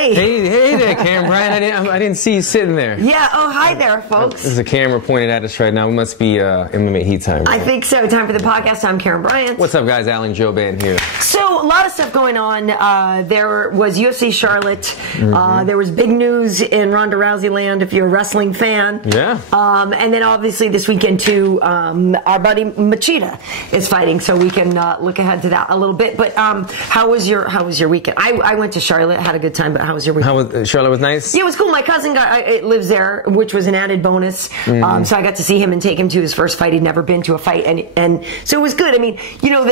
Hey. Hey there, Karyn, Bryant. I didn't see you sitting there. Yeah. Oh, hi there, folks. There's a camera pointed at us right now. We must be MMA Heat time. Right? I think so. Time for the podcast. I'm Karyn Bryant. What's up, guys? Alan Jouban here. So, a lot of stuff going on. There was UFC Charlotte. There was big news in Ronda Rousey land if you're a wrestling fan. Yeah. And then obviously this weekend too, our buddy Machida is fighting, so we can look ahead to that a little bit. But how was your weekend? I went to Charlotte, had a good time. But how was your weekend? Charlotte was nice? Yeah, it was cool. My cousin lives there, which was an added bonus. So I got to see him and take him to his first fight. He'd never been to a fight, and so it was good. I mean, you know,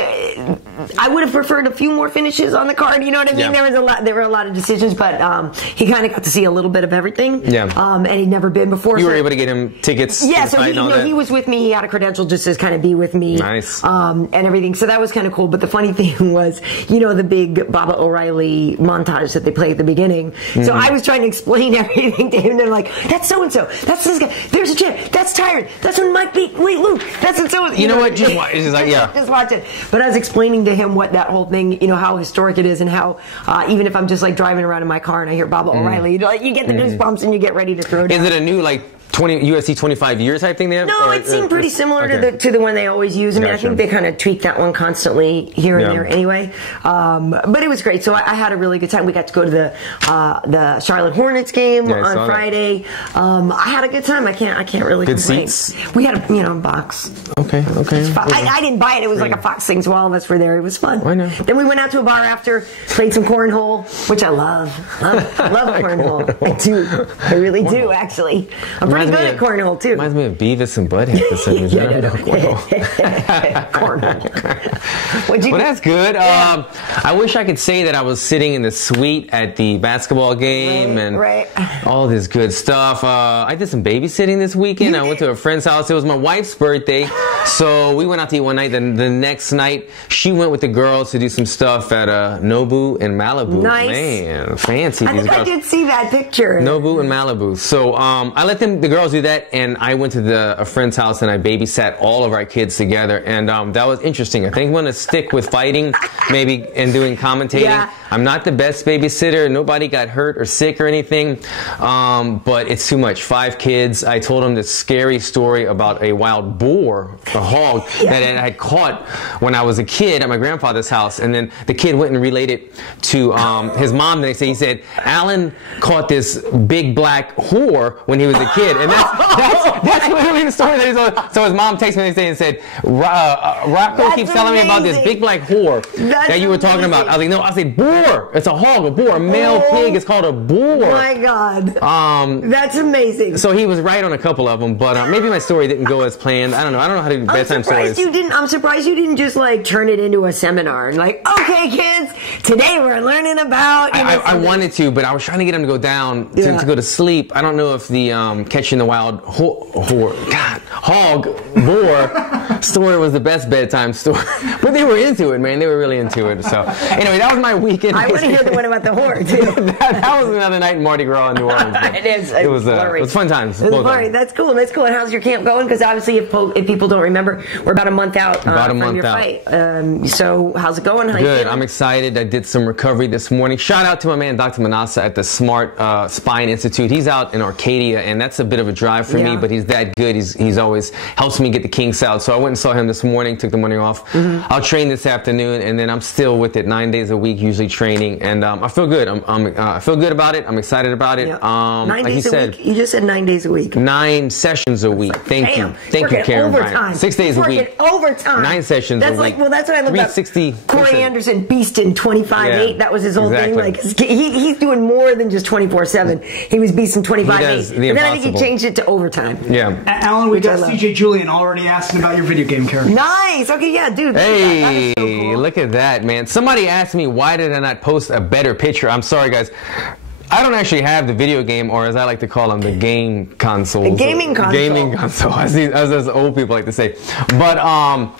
I would have preferred a few more finishes on the card. You know what I mean? Yeah. There were a lot of decisions, but he kind of got to see a little bit of everything. Yeah. And he'd never been before. You were able to get him tickets. Yeah. So he was with me. He had a credential just to kind of be with me. Nice. And everything. So that was kind of cool. But the funny thing was, you know, the big Baba O'Reilly montage that they play at the beginning. So I was trying to explain everything to him. They're like, that's so and so. That's this guy. There's a champ. That's Tyron. That's when Mike beat Luke. That's so. You know what? Just watch. It's just like just watch it. But I was explaining to him what that whole thing, you know, how historic it is, and how even if I'm just like driving around in my car and I hear Baba O'Reilly, you know, like you get the goosebumps and you get ready to throw down. Is it a new UFC 25 years type thing they have? No, it seemed pretty similar to the one they always use. I mean, I think they kind of tweak that one constantly here and there anyway. But it was great. So I had a really good time. We got to go to the Charlotte Hornets game on Friday. I had a good time. I can't really good complain. Seats? We had a box. Okay. I didn't buy it. It was like a Fox thing, so all of us were there. It was fun. Why not? Then we went out to a bar after, played some cornhole, which I love. Love cornhole. I do. I really do, actually. I'm pretty good at cornhole too. Reminds me of Beavis and Butthead. Cornhole. Well, that's good. I wish I could say that I was sitting in the suite at the basketball game and all this good stuff. I did some babysitting this weekend. I went to a friend's house. It was my wife's birthday, so we went out to eat one night. Then the next night, she went with the girls to do some stuff at Nobu in Malibu. Nice. Man, fancy. I think I did see that picture. Nobu in Malibu. So I let the girls do that, and I went to a friend's house and I babysat all of our kids together, and that was interesting. I think I'm going to stick with fighting maybe and doing commentating. Yeah. I'm not the best babysitter. Nobody got hurt or sick or anything, but it's too much. 5 kids. I told them this scary story about a wild boar, a hog, that I had caught when I was a kid at my grandfather's house, and then the kid went and relayed it to his mom the next day. He said, Alan caught this big black whore when he was a kid, and that's literally the story that he's on. So his mom texted me the next day and said, Rocco keeps telling me about this big black whore that you were talking about. I was like, no, I said boar. It's a hog, a boar. A male pig is called a boar. Oh my God. That's amazing. So he was right on a couple of them, but maybe my story didn't go as planned. I don't know how to do bedtime stories. I'm surprised you didn't just like turn it into a seminar and like, okay, kids, today we're learning about. I wanted to, but I was trying to get him to go down to go to sleep. I don't know if the catching the wild hog, boar story was the best bedtime story, but they were into it, man. They were really into it. So anyway, that was my weekend. I want to hear the one about the whore too. that was another night in Mardi Gras in New Orleans. It was fun times. It was blurry. That's cool. That's cool. And how's your camp going? Because obviously, if people don't remember, we're about a month out from your fight. So how's it going? How Good. I'm excited. I did some recovery this morning. Shout out to my man Dr. Manassa at the Smart Spine Institute. He's out in Arcadia, and that's a bit of a drive for me, but he's that good. He's always helps me get the kinks out. So I went and saw him this morning. Took the morning off. I'll train this afternoon, and then I'm still with it 9 days a week, usually training, and I feel good. I feel good about it. I'm excited about it. 9 days a week. You just said 9 days a week. 9 sessions a week. Thank you, Karyn Bryant. 6 days a week. Overtime. 9 sessions a week. Well, that's what I love about Corey Anderson, beast in 25/8. That was his whole thing. Like he's doing more than just 24/7. He was beast in 25/8. And then I think he changed it to overtime. Yeah. Alan, we got CJ Julian already asking about your video game character. Nice. Okay, yeah, dude. Hey, so cool. Look at that, man. Somebody asked me why did I not post a better picture. I'm sorry, guys. I don't actually have the video game, or as I like to call them, the game console. The gaming console. Gaming console, as old people like to say. But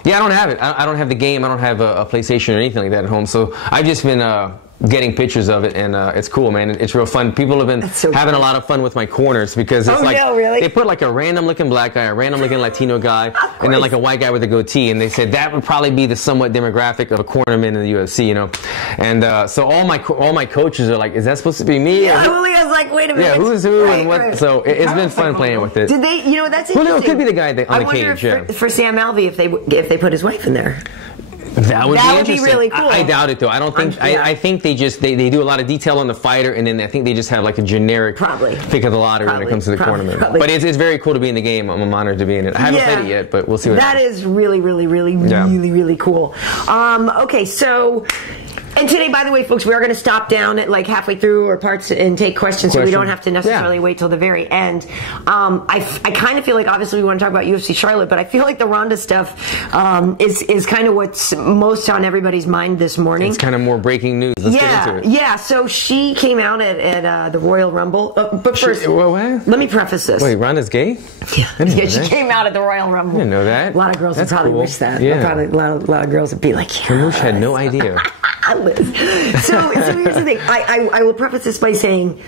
yeah, I don't have it. I don't have the game. I don't have a PlayStation or anything like that at home. So I've just been getting pictures of it, and it's cool, man. It's real fun. People have been having a lot of fun with my corners because it's they put like a random looking black guy, a random looking Latino guy, and then like a white guy with a goatee, and they said that would probably be the somewhat demographic of a cornerman in the UFC, you know. And so all my coaches are like, is that supposed to be me? Yeah, Julia's like, wait a minute. Yeah, who's who and what? So it's been fun playing with it. Did they? You know, that's interesting. Well, no, it could be the guy on the cage. I wonder for Sam Alvey if they put his wife in there. That would be really cool. I doubt it though. I don't think. I think they just they do a lot of detail on the fighter, and then I think they just have like a generic pick of the lottery when it comes to the tournament. But it's very cool to be in the game. I'm honored to be in it. I haven't played it yet, but we'll see. That is really cool. Okay, so. And today, by the way, folks, we are going to stop down at like halfway through or parts and take questions, so we don't have to necessarily wait till the very end. I kind of feel like, obviously, we want to talk about UFC Charlotte, but I feel like the Ronda stuff is kind of what's most on everybody's mind this morning. It's kind of more breaking news. Let's get into it. Yeah, so she came out at the Royal Rumble. But first, let me preface this. Wait, Ronda's gay? Yeah, she came out at the Royal Rumble. I didn't know that. A lot of girls would probably wish that. Yeah. A lot of girls would be like, Kamush had no idea. So here's the thing. I will preface this by saying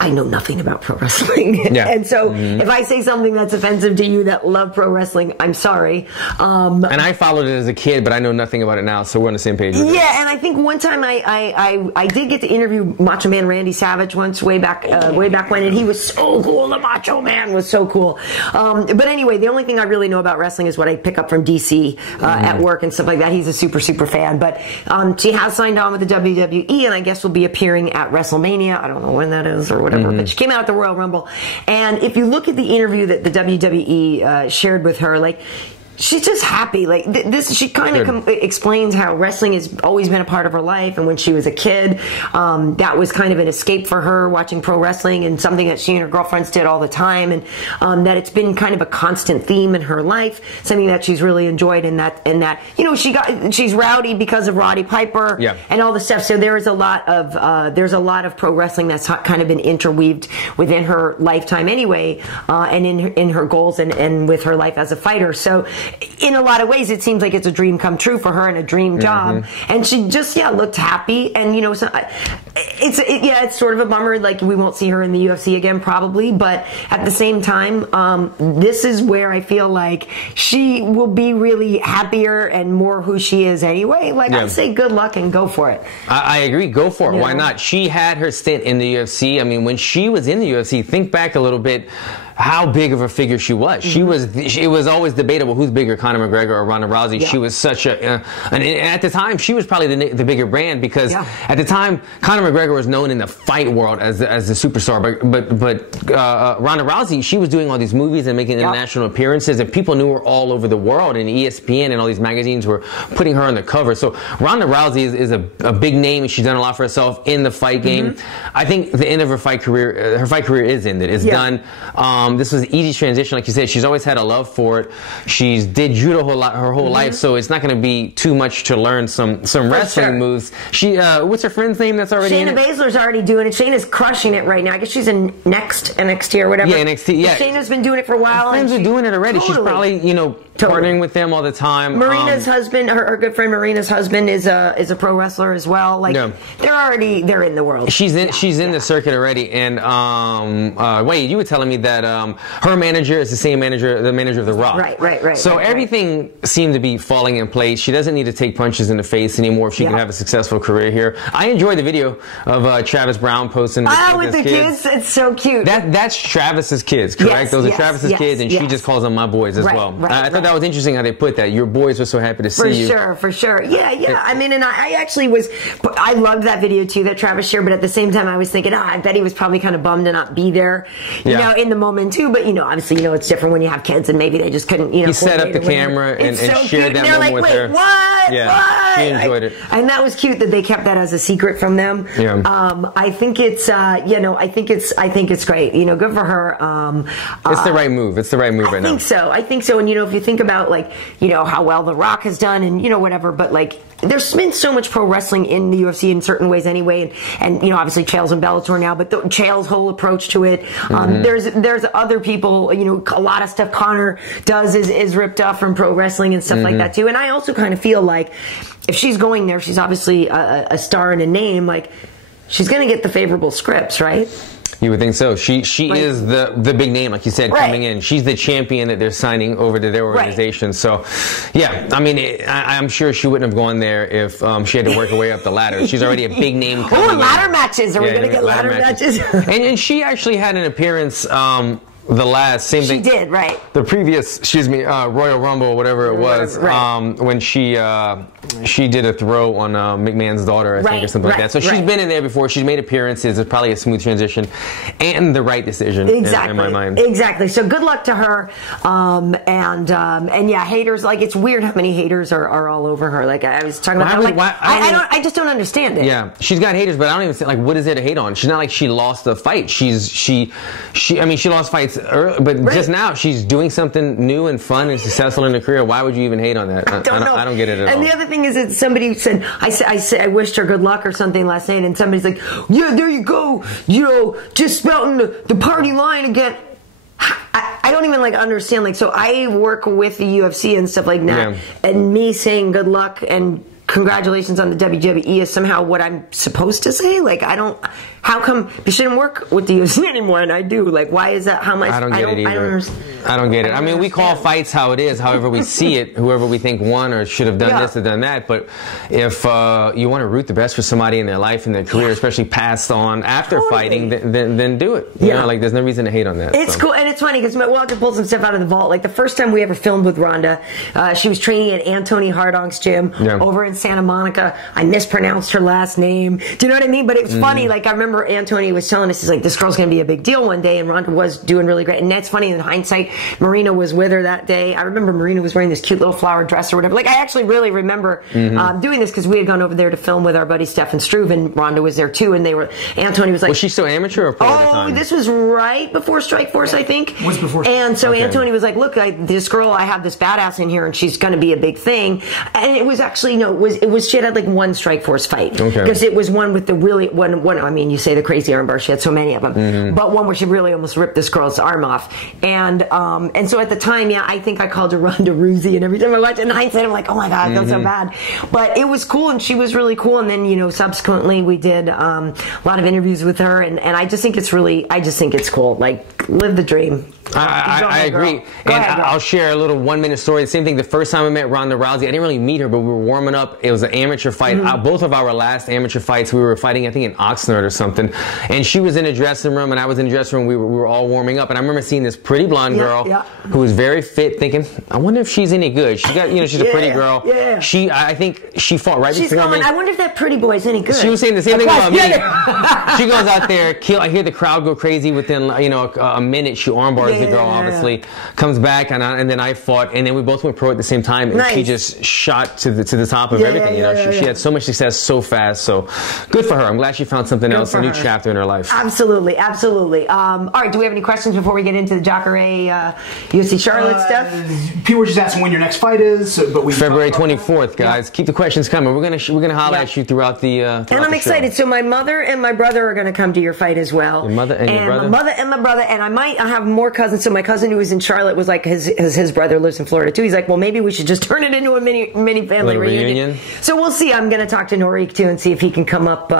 I know nothing about pro wrestling. Yeah. And so if I say something that's offensive to you that love pro wrestling, I'm sorry. And I followed it as a kid, but I know nothing about it now, so we're on the same page with it. Yeah, and I think one time I did get to interview Macho Man Randy Savage once way back when, and he was so cool. The Macho Man was so cool. But anyway, the only thing I really know about wrestling is what I pick up from DC at work and stuff like that. He's a super fan. But she has signed on with the WWE, and I guess will be appearing at WrestleMania. I don't know when that is or whatever, but she came out at the Royal Rumble. And if you look at the interview that the WWE shared with her, like, she's just happy. Like this, she kind of explains how wrestling has always been a part of her life, and when she was a kid, that was kind of an escape for her, watching pro wrestling, and something that she and her girlfriends did all the time, and that it's been kind of a constant theme in her life, something that she's really enjoyed, and that you know she's rowdy because of Roddy Piper and all the stuff. So there's a lot of pro wrestling that's kind of been interweaved within her lifetime anyway, and in her goals and with her life as a fighter. So in a lot of ways, it seems like it's a dream come true for her and a dream job. And she just, looked happy. And, you know, so it's sort of a bummer. Like, we won't see her in the UFC again, probably. But at the same time, this is where I feel like she will be really happier and more who she is anyway. Like, I say good luck and go for it. I agree. Go for it. Why not? She had her stint in the UFC. I mean, when she was in the UFC, think back a little bit, how big of a figure she was. It was always debatable who's bigger, Conor McGregor or Ronda Rousey. She was such and at the time, she was probably the bigger brand because at the time, Conor McGregor was known in the fight world as the superstar. But Ronda Rousey, she was doing all these movies and making international appearances, and people knew her all over the world, and ESPN and all these magazines were putting her on the cover. So Ronda Rousey is a big name, and she's done a lot for herself in the fight game. I think the end of her fight career is ended. It's done. This was an easy transition, like you said. She's always had a love for it. She's did judo her whole life, so it's not going to be too much to learn some wrestling moves. She what's her friend's name that's already Shayna Baszler's already doing it. Shayna's crushing it right now. I guess she's in NXT or whatever. Yeah, NXT. Yeah, Shayna's been doing it for a while. Her friends are doing it already. She's probably partnering with them all the time. Marina's husband, her good friend Marina's husband is a pro wrestler as well. Like they're in the world. She's in the circuit already. And Wade, you were telling me that her manager is the manager of The Rock. Right. So everything seemed to be falling in place. She doesn't need to take punches in the face anymore if she can have a successful career here. I enjoyed the video of Travis Brown posting with the kids. It's so cute. That's Travis's kids, correct? Yes, Those are Travis's kids, and she just calls them my boys as well. I thought that was interesting how they put that. Your boys were so happy to see you. For sure. Yeah. I mean, and I actually I loved that video too that Travis shared, but at the same time I was thinking, I bet he was probably kind of bummed to not be there, you know, in the moment too. But, obviously, it's different when you have kids and maybe they just couldn't, He set up the camera and shared that moment with her. What? Yeah, she enjoyed it. And that was cute that they kept that as a secret from them. Yeah. I think it's, I think it's great. Good for her. It's the right move. It's the right move right now. I think so. And, if you think about, how well The Rock has done and, whatever, but, there's been so much pro wrestling in the UFC in certain ways anyway, and obviously Chael's in Bellator now, but Chael's whole approach to it, there's other people, a lot of stuff Conor does is ripped off from pro wrestling and stuff like that too, and I also kind of feel like if she's going there, she's obviously a star and a name. Like, she's going to get the favorable scripts, right? You would think so. She is the big name, like you said, coming in. She's the champion that they're signing over to their organization. So, yeah, I mean, I'm sure she wouldn't have gone there if she had to work her way up the ladder. She's already a big name coming in. Ladder matches. Are we going to get ladder matches? and she actually had an appearance the last, same thing. She did, right. The previous, Royal Rumble or whatever it was, when she did a throw on McMahon's daughter, I think, or something like that. So she's been in there before. She's made appearances. It's probably a smooth transition and the right decision in my mind. Exactly. So good luck to her. And yeah, haters, like, it's weird how many haters are all over her. Like, I was talking about, I just don't understand it. Yeah, she's got haters, but I don't even think, like, what is there to hate on? She's not like she lost the fight. She lost fights early, but just now she's doing something new and fun and successful in her career. Why would you even hate on that? I don't get it at all. And the other thing is that somebody said, I wished her good luck or something last night, and somebody's like, yeah, there you go, just spouting the party line again. I don't even understand. Like, so I work with the UFC and stuff like that, and me saying good luck and congratulations on the WWE is somehow what I'm supposed to say. Like, how come you shouldn't work with the UFC anymore? And I do. Like, why is that? How much? I don't get it either. I don't get it. I mean, we call fights how it is, however we see it, whoever we think won or should have done this or done that. But if you want to root the best for somebody in their life and their career, especially passed on after fighting, then do it. You know, like, there's no reason to hate on that. It's cool. And it's funny because we'll have to pull some stuff out of the vault. Like, the first time we ever filmed with Ronda, she was training at Anthony Hardonk's gym over in Santa Monica. I mispronounced her last name. Do you know what I mean? But it was funny. Like, I remember Anthony was telling us, he's like, this girl's going to be a big deal one day, and Ronda was doing really great. And that's funny, in hindsight, Marina was with her that day. I remember Marina was wearing this cute little flower dress or whatever. Like, I actually really remember doing this because we had gone over there to film with our buddy Stefan Struve, and Ronda was there too, and Anthony was like... Was she still amateur or pro at the time? This was right before Strikeforce, I think. Was before. And so Anthony was like, look, this girl, I have this badass in here, and she's going to be a big thing. And it was actually, she had like one Strikeforce fight. Because it was one with the really, I mean, you say the crazy armbar, she had so many of them, but one where she really almost ripped this girl's arm off. And so at the time, I think I called her Ronda Rousey, and every time I watch it in hindsight, I'm like, oh my God, I feel so bad. But it was cool, and she was really cool. And then, subsequently we did a lot of interviews with her, and I just think it's cool. Like, live the dream. I agree. I'll share a little 1-minute story. The same thing, the first time I met Ronda Rousey, I didn't really meet her, but we were warming up. It was an amateur fight. Both of our last amateur fights, we were fighting, I think, in Oxnard or something. And she was in a dressing room, and I was in a dressing room. We were all warming up. And I remember seeing this pretty blonde girl who was very fit, thinking, I wonder if she's any good. She got, she's a pretty girl. I think she fought right before me. I wonder if that pretty boy's any good. She was saying the same thing about me. She goes out there, I hear the crowd go crazy within, a minute. She armbars the girl, obviously, comes back, and then I fought, and then we both went pro at the same time, and she just shot to the top of everything. She had so much success so fast. So good for her. I'm glad she found something else, a new chapter in her life. Absolutely. All right, do we have any questions before we get into the Jacare UFC Charlotte stuff? People were just asking when your next fight is, but February 24th, guys. Keep the questions coming. We're gonna holler at you throughout the. And I'm excited. So my mother and my brother are going to come to your fight as well. Your mother and your brother. My mother and my brother, and I have more cousins. So my cousin who was in Charlotte was like, his brother lives in Florida too. He's like, well, maybe we should just turn it into a mini family reunion. So we'll see. I'm going to talk to Norik too and see if he can come up.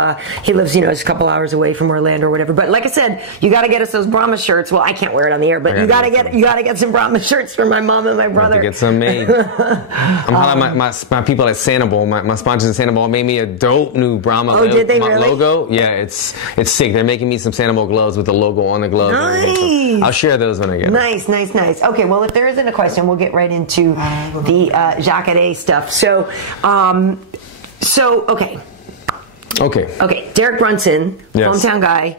He lives, just a couple hours away from Orlando or whatever. But like I said, you got to get us those Brahma shirts. Well, I can't wear it on the air, but you got to get some Brahma shirts for my mom and my brother. To get some made. I'm hollering my people at Sanibel, my sponsors at Sanibel made me a dope new Brahma logo. Yeah, it's sick. They're making me some Sanibel gloves with the logo on the glove. Nice. I'll share those when I get them. Nice. Okay, well, if there isn't a question, we'll get right into the Jacare stuff. Okay. Derek Brunson, hometown guy,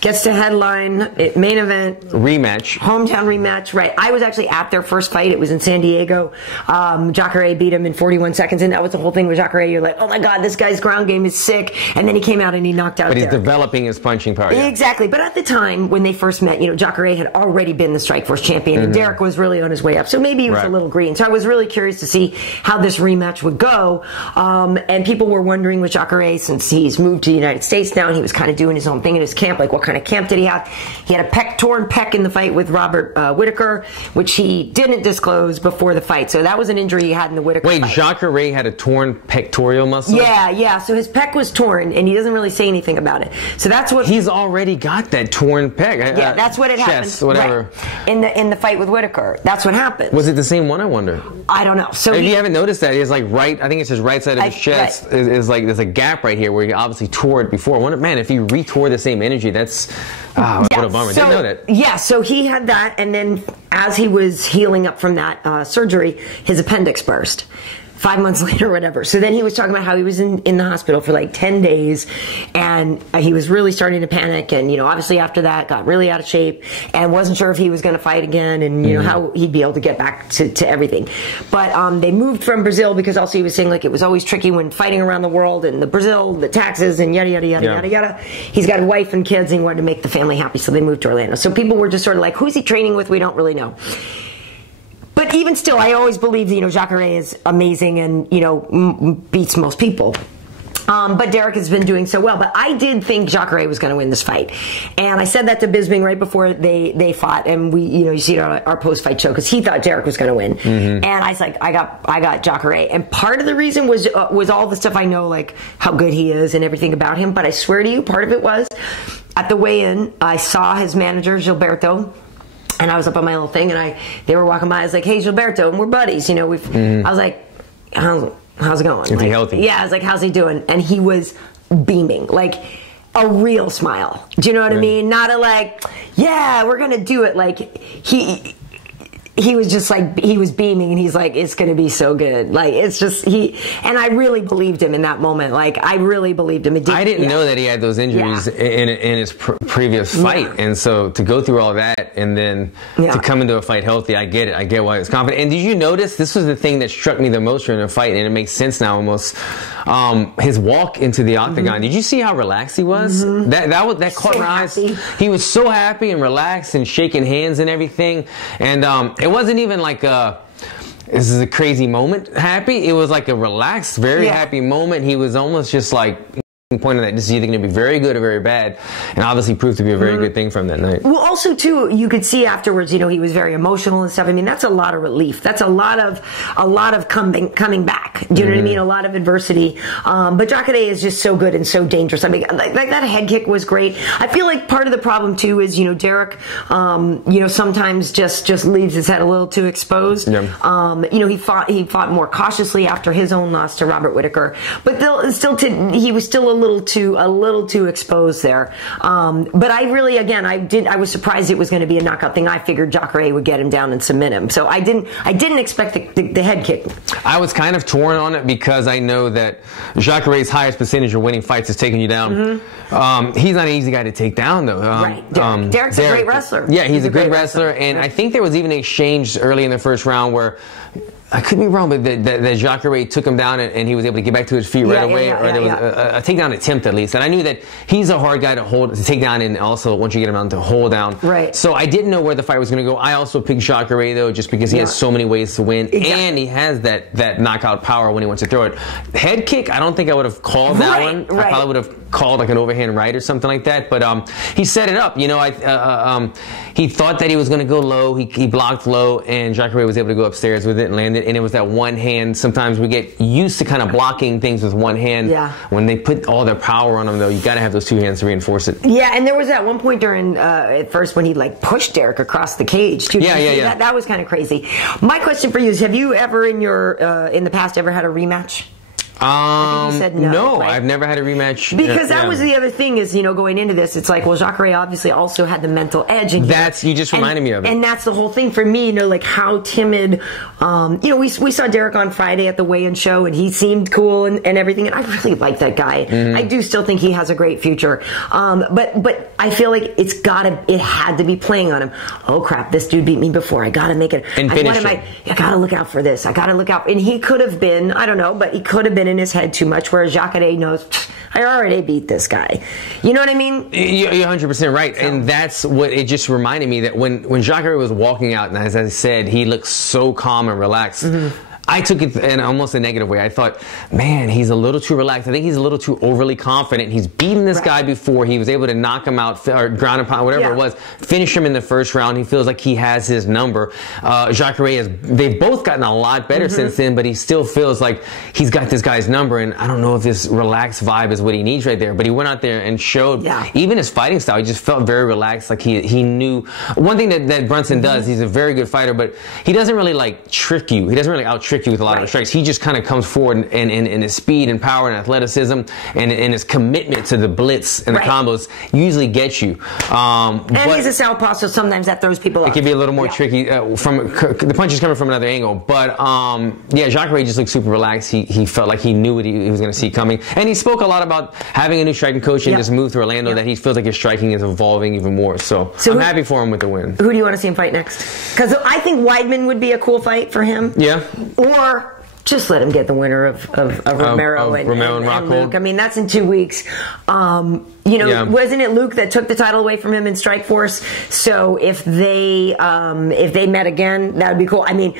gets to headline main event hometown rematch. Right, I was actually at their first fight. It was in San Diego. Jacare beat him in 41 seconds, and that was the whole thing with Jacare. You're like, oh my God, this guy's ground game is sick. And then he came out and he knocked out. But he's developing his punching power. Exactly. But at the time when they first met, Jacare had already been the Strikeforce champion, and Derek was really on his way up. So maybe he was a little green. So I was really curious to see how this rematch would go. And people were wondering with Jacare, since he's moved to the United States now and he was kind of doing his own thing in his camp, like what kind kind of camp did he have? He had a torn pec in the fight with Robert Whittaker, which he didn't disclose before the fight. So that was an injury he had in the Whittaker fight. Wait, Jacare had a torn pectoral muscle? Yeah. So his pec was torn, and he doesn't really say anything about it. So that's what he's already got, that torn pec. Yeah, that's what it happened. Chest, whatever. Right. In the fight with Whittaker, that's what happened. Was it the same one? I wonder. I don't know. So if you haven't noticed that, he's like I think it's his right side of his chest is like there's a gap right here where he obviously tore it before. Man, if he retore the same energy, that's what a bummer. Didn't know that. Yeah, so he had that, and then as he was healing up from that surgery, his appendix burst. 5 months later or whatever. So then he was talking about how he was in the hospital for like 10 days and he was really starting to panic, and obviously after that got really out of shape and wasn't sure if he was going to fight again, and how he'd be able to get back to everything. But they moved from Brazil because also he was saying like it was always tricky when fighting around the world, and the taxes and yada yada yada yada yada. He's got a wife and kids and he wanted to make the family happy, so they moved to Orlando. So people were just sort of like, who's he training with? We don't really know. But even still, I always believe, Jacare is amazing and, beats most people. But Derek has been doing so well. But I did think Jacare was going to win this fight. And I said that to Bisping right before they fought. And we, you see it on our post-fight show, because he thought Derek was going to win. And I was like, I got Jacare. And part of the reason was all the stuff I know, like how good he is and everything about him. But I swear to you, part of it was at the weigh-in, I saw his manager, Gilberto. And I was up on my little thing, and they were walking by. I was like, "Hey, Gilberto," and we're buddies. I was like, "How's it going?" Is he healthy? Yeah, I was like, "How's he doing?" And he was beaming, like a real smile. Do you know what I mean? Not a like, "Yeah, we're gonna do it." Like he was just like, he was beaming, and he's like, it's going to be so good. Like, it's just, and I really believed him in that moment. Like, I really believed him. I didn't know that he had those injuries in his previous fight. And so to go through all that and then to come into a fight healthy, I get it. I get why he was confident. And did you notice, this was the thing that struck me the most during the fight, and it makes sense now almost, his walk into the octagon. Did you see how relaxed he was? That caught my eyes. He was so happy and relaxed and shaking hands and everything. And it wasn't even like this is a crazy moment happy. It was like a relaxed, very happy moment. He was almost just like pointing that this is either going to be very good or very bad, and obviously proved to be a very good thing from that night. Well, also too, you could see afterwards, he was very emotional and stuff. I mean, that's a lot of relief. That's a lot of coming back. Do you know what I mean? A lot of adversity. But Jacare is just so good and so dangerous. I mean, like that head kick was great. I feel like part of the problem too is, Derek, sometimes just leaves his head a little too exposed. He fought more cautiously after his own loss to Robert Whittaker, but he was still a little too exposed there. But I really, again, I was surprised it was going to be a knockout thing. I figured Jacare would get him down and submit him. So I didn't expect the head kick. I was kind of torn on it because I know that Jacare's highest percentage of winning fights is taking you down. He's not an easy guy to take down, though. Right. Derek's a great wrestler. Yeah, he's a good wrestler. And I think there was even an exchange early in the first round where, I could be wrong, but that Jacare took him down and he was able to get back to his feet right away. There was a takedown attempt at least. And I knew that he's a hard guy to take down, and also once you get him down to hold down. Right. So I didn't know where the fight was going to go. I also picked Jacare though, just because he has so many ways to win, and he has that knockout power when he wants to throw it. Head kick, I don't think I would have called that one. I probably would have called like an overhand right or something like that. But he set it up. He thought that he was going to go low. He blocked low, and Jacare was able to go upstairs with it and land it. And it was that one hand. Sometimes we get used to kind of blocking things with one hand. When they put all their power on them, though, you got to have those two hands to reinforce it. Yeah, and there was that one point during at first when he like pushed Derek across the cage too. Yeah. That was kind of crazy. My question for you is: have you ever in the past ever had a rematch? I think you said no, right? I've never had a rematch. Because that was the other thing is, going into this, it's like, well, Jacare obviously also had the mental edge. And you just reminded me of it. And that's the whole thing for me, like how timid, we saw Derek on Friday at the weigh-in show, and he seemed cool and everything, and I really like that guy. I do still think he has a great future. But I feel like it had to be playing on him. Oh crap, this dude beat me before. I gotta make it. And finish him. I gotta look out for this. I gotta look out. And he could have been, I don't know, but he could have been in his head too much, whereas Jacare knows, I already beat this guy. You know what I mean? You're 100% right. So. And that's what it just reminded me, that when Jacare was walking out, and as I said, he looked so calm and relaxed. I took it in almost a negative way. I thought, man, he's a little too relaxed. I think he's a little too overly confident. He's beaten this guy before. He was able to knock him out, or ground and pound, whatever it was, finish him in the first round. He feels like he has his number. Jacare they've both gotten a lot better since then, but he still feels like he's got this guy's number, and I don't know if this relaxed vibe is what he needs right there, but he went out there and showed, even his fighting style, he just felt very relaxed, like he knew. One thing that Brunson does, he's a very good fighter, but he doesn't really like trick you. He doesn't really out-trick you with a lot of strikes. He just kind of comes forward and his speed and power and athleticism and his commitment to the blitz and the combos usually gets you. And he's a southpaw, so sometimes that throws people off. It can be a little more tricky from the punch is coming from another angle. But yeah, Jacare just looked super relaxed. He felt like he knew what he was going to see coming, and he spoke a lot about having a new striking coach and just moved to Orlando. That he feels like his striking is evolving even more. So I'm happy for him with the win. Who do you want to see him fight next? Because I think Weidman would be a cool fight for him. Yeah. Or just let him get the winner of Romero and Luke. I mean, that's in 2 weeks. You know, wasn't it Luke that took the title away from him in Strikeforce? So if they met again, that would be cool. I mean,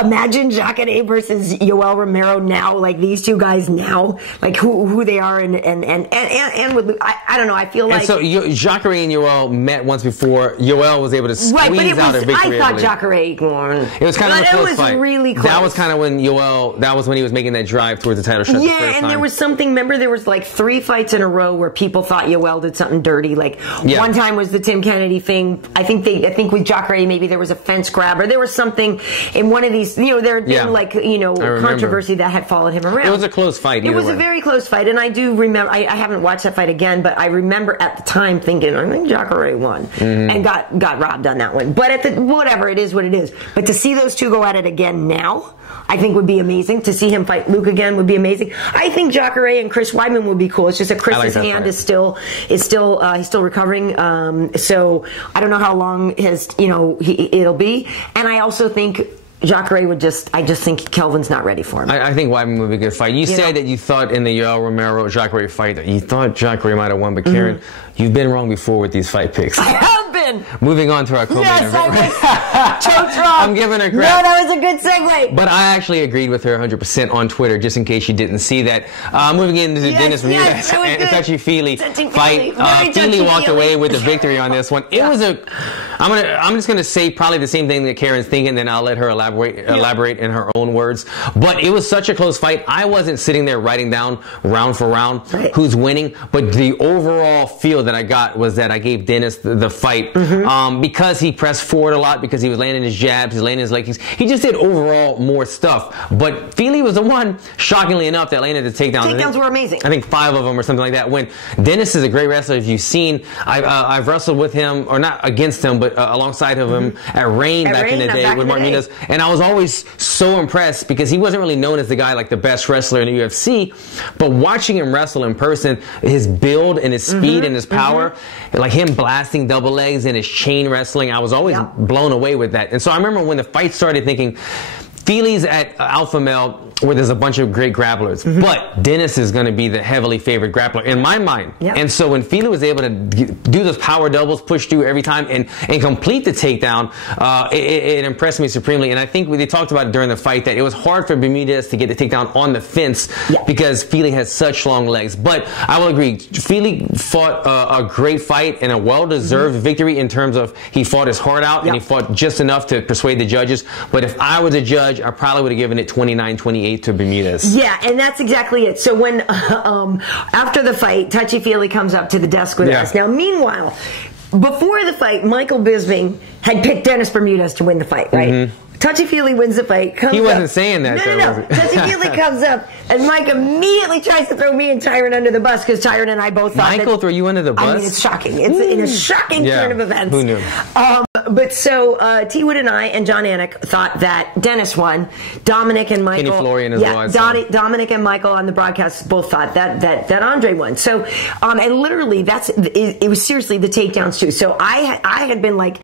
imagine Jacare versus Yoel Romero now, like these two guys now, like who they are, and with Luke. I don't know. I feel like. And so Jacare and Yoel met once before. Yoel was able to squeeze out a victory. I thought Jacare won. It was kind of a close fight. It was really close. That was kind of when that was when he was making that drive towards the title shot. Yeah, and there was something. Remember, there was like 3 fights in a row where people thought Yoel did something dirty. Like one time was the Tim Kennedy thing. I think with Jacare maybe there was a fence grab, or there was something in one of these. You know, there had been like controversy that had followed him around. It was a close fight. It was a very close fight, and I do remember. I haven't watched that fight again, but I remember at the time thinking, I think Jacare won and got robbed on that one. But whatever, it is what it is. But to see those two go at it again now, I think would be amazing. To see him fight Luke again would be amazing. I think Jacare and Chris Weidman would be cool. It's just that Chris's hand is still he's still recovering. So I don't know how long it'll be. And I also think Jacare I just think Kelvin's not ready for him. I think Weidman would be a good fight. You said that you thought in the Yoel Romero Jacare fight that you thought Jacare might have won, but Karyn, you've been wrong before with these fight picks. I have been. Moving on to our co-main event. Choked wrong. I'm giving her crap. No, that was a good segue. But I actually agreed with her 100% on Twitter, just in case you didn't see that. Moving into the Dennis Bermudez and Touchy Fili fight. Fili walked away with the victory on this one. It was I'm just gonna say probably the same thing that Karyn's thinking, then I'll let her elaborate in her own words. But it was such a close fight. I wasn't sitting there writing down round for round who's winning, but the overall feel that I got was that I gave Dennis the fight because he pressed forward a lot, because he was landing his jabs, he was landing his leg kicks. He just did overall more stuff. But Fili was the one, shockingly enough, that landed the takedowns. Takedowns were amazing. I think 5 of them or something like that. When Dennis is a great wrestler, if you've seen, I've wrestled with him, or not against him, but alongside of him at Reign back in the day with Bermudez, and I was always so impressed because he wasn't really known as the guy like the best wrestler in the UFC, but watching him wrestle in person, his build and his speed and his power, like him blasting double legs and his chain wrestling, I was always blown away with that. And so I remember when the fight started thinking, Fili's at Alpha Male, where there's a bunch of great grapplers, but Dennis is going to be the heavily favored grappler in my mind. And so when Fili was able to do those power doubles, push through every time, and complete the takedown, it impressed me supremely. And I think they talked about it during the fight, that it was hard for Bermudez to get the takedown on the fence because Fili has such long legs. But I will agree, Fili fought a great fight and a well-deserved victory in terms of he fought his heart out and he fought just enough to persuade the judges. But if I was a judge, I probably would have given it 29-28 to Bermudez. Yeah, and that's exactly it. So when after the fight, Touchy Fili comes up to the desk with us. Now, meanwhile, before the fight, Michael Bisping had picked Dennis Bermudez to win the fight, right? Touchy Fili wins the fight. He wasn't saying that. No. Touchy Fili comes up, and Mike immediately tries to throw me and Tyron under the bus because Tyron and I both thought Michael threw you under the bus? I mean, it's shocking. It's a shocking turn of events. Who knew? But so T. Wood and I and John Anik thought that Dennis won. Dominic and Michael. Kenny Florian as well. Dominic and Michael on the broadcast both thought that Andre won. So and literally it was seriously the takedowns too. So I had been like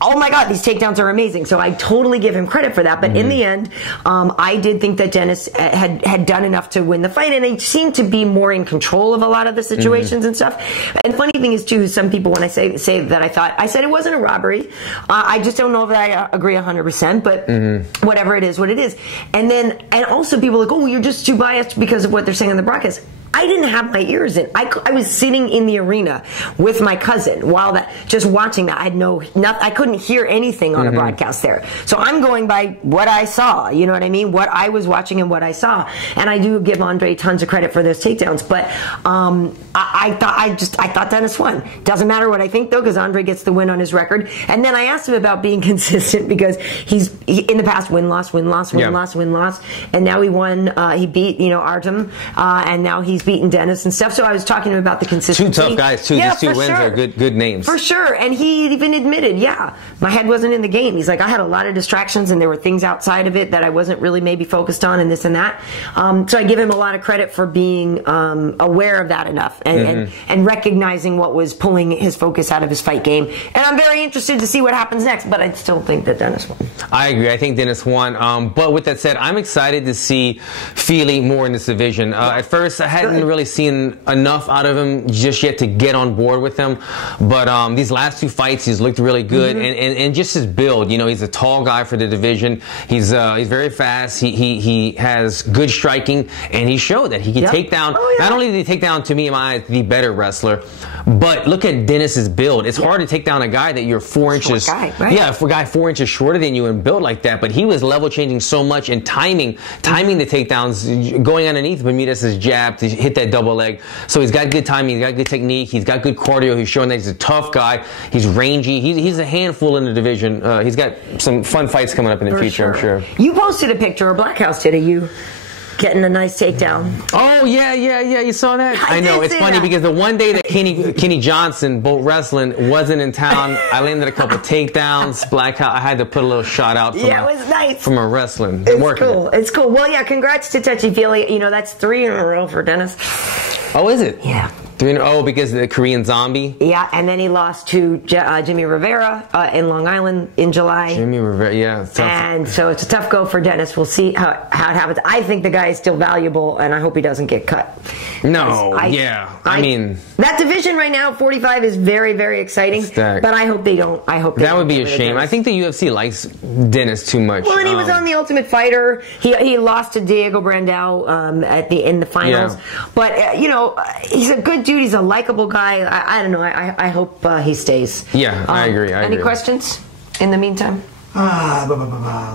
oh my God, these takedowns are amazing. So I totally give him credit for that. But in the end, I did think that Dennis had done enough to win the fight, and he seemed to be more in control of a lot of the situations and stuff. And the funny thing is too, some people, when I say that I said it wasn't a robbery. I just don't know if I agree 100%, but whatever it is, what it is. And also people are like, oh, you're just too biased because of what they're saying on the broadcast. I didn't have my ears in. I was sitting in the arena with my cousin while just watching that. I couldn't hear anything on a broadcast there. So I'm going by what I saw. You know what I mean? What I was watching and what I saw. And I do give Andre tons of credit for those takedowns. But I thought Dennis won. Doesn't matter what I think though, because Andre gets the win on his record. And then I asked him about being consistent because he's in the past win-loss. And now he won. He beat Artem, and now he's beaten Dennis and stuff. So I was talking to him about the consistency. Two tough guys too. These two wins are good names. For sure. And he even admitted, my head wasn't in the game. He's like, I had a lot of distractions and there were things outside of it that I wasn't really maybe focused on and this and that. So I give him a lot of credit for being aware of that enough and recognizing what was pulling his focus out of his fight game. And I'm very interested to see what happens next, but I still think that Dennis won. I agree. I think Dennis won. But with that said, I'm excited to see Fili more in this division. At first, I hadn't really seen enough out of him just yet to get on board with him. But these last two fights, he's looked really good. And just his build, he's a tall guy for the division. He's very fast. He has good striking, and he showed that he can take down. Not only did he take down, to me in my eyes, the better wrestler, but look at Dennis's build. It's hard to take down a guy that you're 4 inches. Guy, right? Yeah, for a guy 4 inches shorter than you and built like that. But he was level changing so much and timing the takedowns, going underneath Bermudez's jab to hit that double leg. So he's got good timing, he's got good technique, he's got good cardio. He's showing that he's a tough guy. He's rangy. He's a handful in the division. He's got some fun fights coming up in the future, I'm sure. You posted a picture, or Blackhouse did, of you getting a nice takedown. Oh, yeah. You saw that? I know. It's funny because the one day that Kenny Johnson, boat wrestling, wasn't in town, I landed a couple takedowns. Blackhouse, I had to put a little shot out from it was nice. From a wrestling. It's cool. Well, yeah, congrats to Touchy Fili. That's 3 in a row for Dennis. Oh, is it? Yeah. Because of the Korean Zombie? Yeah, and then he lost to Jimmy Rivera in Long Island in July. Jimmy Rivera, yeah. And so it's a tough go for Dennis. We'll see how it happens. I think the guy is still valuable, and I hope he doesn't get cut. No, I mean... That division right now, 45, is very, very exciting. But I hope they don't. That would be a shame. I think the UFC likes Dennis too much. Well, and he was on The Ultimate Fighter. He lost to Diego Brandao in the finals. Yeah. But, he's a good dude. He's a likable guy. I don't know. I hope he stays. Yeah, I agree. Any questions in the meantime? Let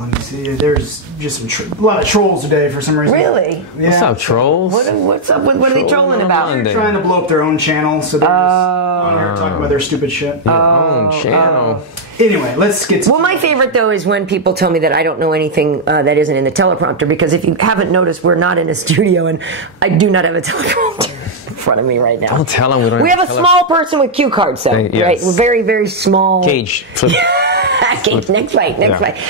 me see. There's just a lot of trolls today for some reason. Really? Yeah. What's up, trolls? What are they trolling about? They're trying to blow up their own channel, so they're just on here talking about their stupid shit. Own channel. Anyway, let's get to my favorite, though, is when people tell me that I don't know anything that isn't in the teleprompter, because if you haven't noticed, we're not in a studio, and I do not have a teleprompter in front of me right now. Don't tell them we have a small person with cue cards, though, right? We're very, very small. Cage. Cage. Next fight.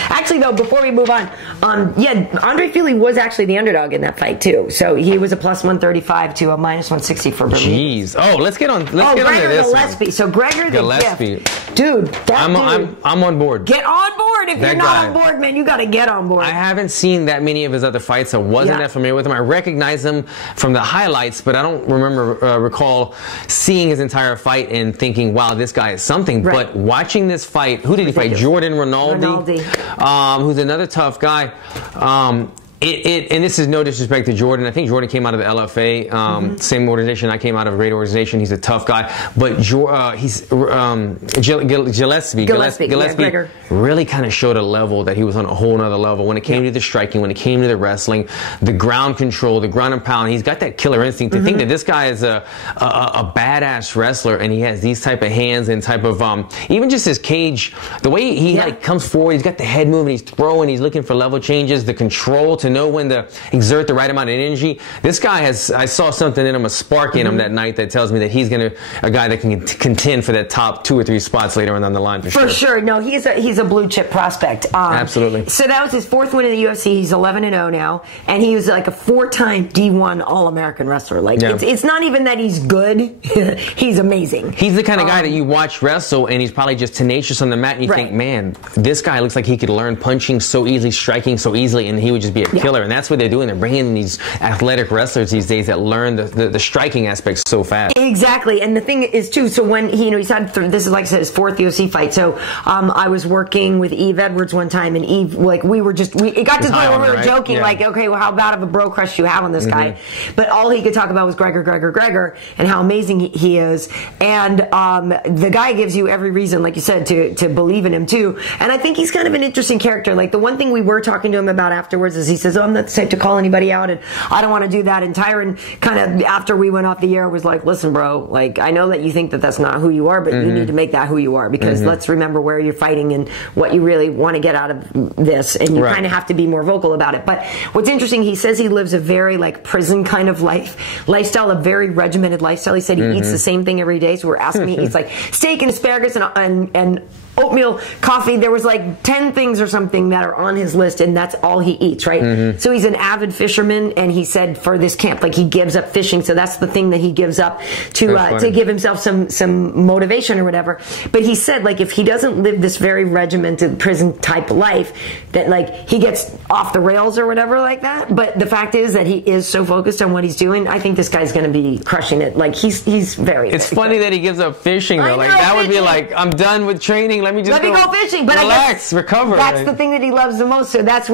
Actually, though, before we move on, Andre Fili was actually the underdog in that fight, too. So he was a plus 135 to a minus 160 for Bermudez. Jeez. Oh, let's get on. Let's get Gregor into this Gillespie. one. So Gregor Gillespie. Dude, I'm on board. Get on board. If you're not on board, man, you got to get on board. I haven't seen that many of his other fights. I wasn't that familiar with him. I recognize him from the highlights, but I don't recall seeing his entire fight and thinking, wow, this guy is something. Right. But watching this fight, who did he fight? Jordan Rinaldi. Who's another tough guy. And this is no disrespect to Jordan. I think Jordan came out of the LFA, same organization. I came out of a great organization. He's a tough guy. But Gillespie really kind of showed a level that he was on a whole nother level when it came to the striking, when it came to the wrestling, the ground control, the ground and pound. He's got that killer instinct to think that this guy is a badass wrestler, and he has these type of hands and type of even just his cage, the way he like comes forward. He's got the head moving. He's throwing. He's looking for level changes. The control to know when to exert the right amount of energy. This guy has, I saw something in him, a spark in him that night that tells me that he's a guy that can contend for that top 2 or 3 spots later on down the line for sure. For sure. No, he's a blue chip prospect. Absolutely. So that was his 4th win in the UFC. He's 11-0 now, and he was like a 4-time D1 All-American wrestler. Like it's not even that he's good; he's amazing. He's the kind of guy that you watch wrestle, and he's probably just tenacious on the mat, and you think, man, this guy looks like he could learn punching so easily, striking so easily, and he would just be a killer. And that's what they're doing. They're bringing in these athletic wrestlers these days that learn the striking aspects so fast. Exactly. And the thing is too, so when he's had, this is like I said, his 4th UFC fight. So I was working with Eve Edwards one time, and Eve, like, it got to the point where we were joking, like, okay, well, how bad of a bro crush do you have on this guy? But all he could talk about was Gregor, and how amazing he is. And the guy gives you every reason, like you said, to believe in him too. And I think he's kind of an interesting character. Like, the one thing we were talking to him about afterwards is he says, I'm not the type to call anybody out, and I don't want to do that. And Tyron kind of, after we went off the air, was like, listen, bro, like, I know that you think that that's not who you are, but you need to make that who you are, because let's remember where you're fighting and what you really want to get out of this, and you kind of have to be more vocal about it. But what's interesting, he says he lives a very like prison kind of lifestyle, a very regimented lifestyle. He said he eats the same thing every day. So we're asking me, he eats like steak and asparagus and oatmeal, coffee. There was like 10 things or something that are on his list, and that's all he eats, right? So he's an avid fisherman, and he said for this camp, like, he gives up fishing. So that's the thing that he gives up to give himself some motivation or whatever. But he said, like, if he doesn't live this very regimented prison type life, that like he gets off the rails or whatever like that. But the fact is that he is so focused on what he's doing. I think this guy's going to be crushing it. Like, he's very. It's funny that he gives up fishing though. Like, that would be like, I'm done with training. Let me go fishing, but relax, recover. That's the thing that he loves the most. So that's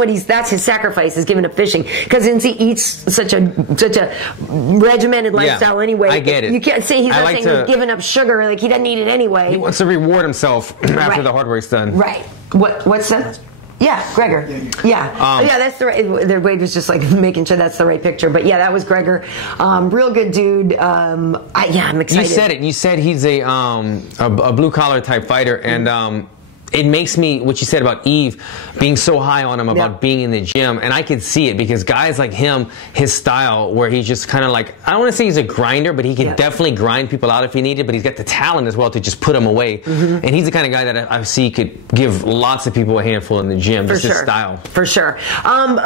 his sacrifice, is giving up fishing, because since he eats such a regimented lifestyle anyway. I get it. You can't say he's not saying he's giving up sugar. Like, he doesn't eat it anyway. He wants to reward himself after the hard work's done. Right. What's that? Yeah, Gregor. That's the right. Their Wade was just like making sure that's the right picture. But yeah, that was Gregor. Real good dude. I'm excited. You said it. You said he's a blue collar type fighter, and it makes me, what you said about Eve being so high on him about being in the gym, and I could see it, because guys like him, his style, where he's just kind of like, I don't want to say he's a grinder, but he can definitely grind people out if he needed, but he's got the talent as well to just put them away. And he's the kind of guy that I see could give lots of people a handful in the gym. Just his style. For sure.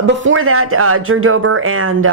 Before that, Drew Dober and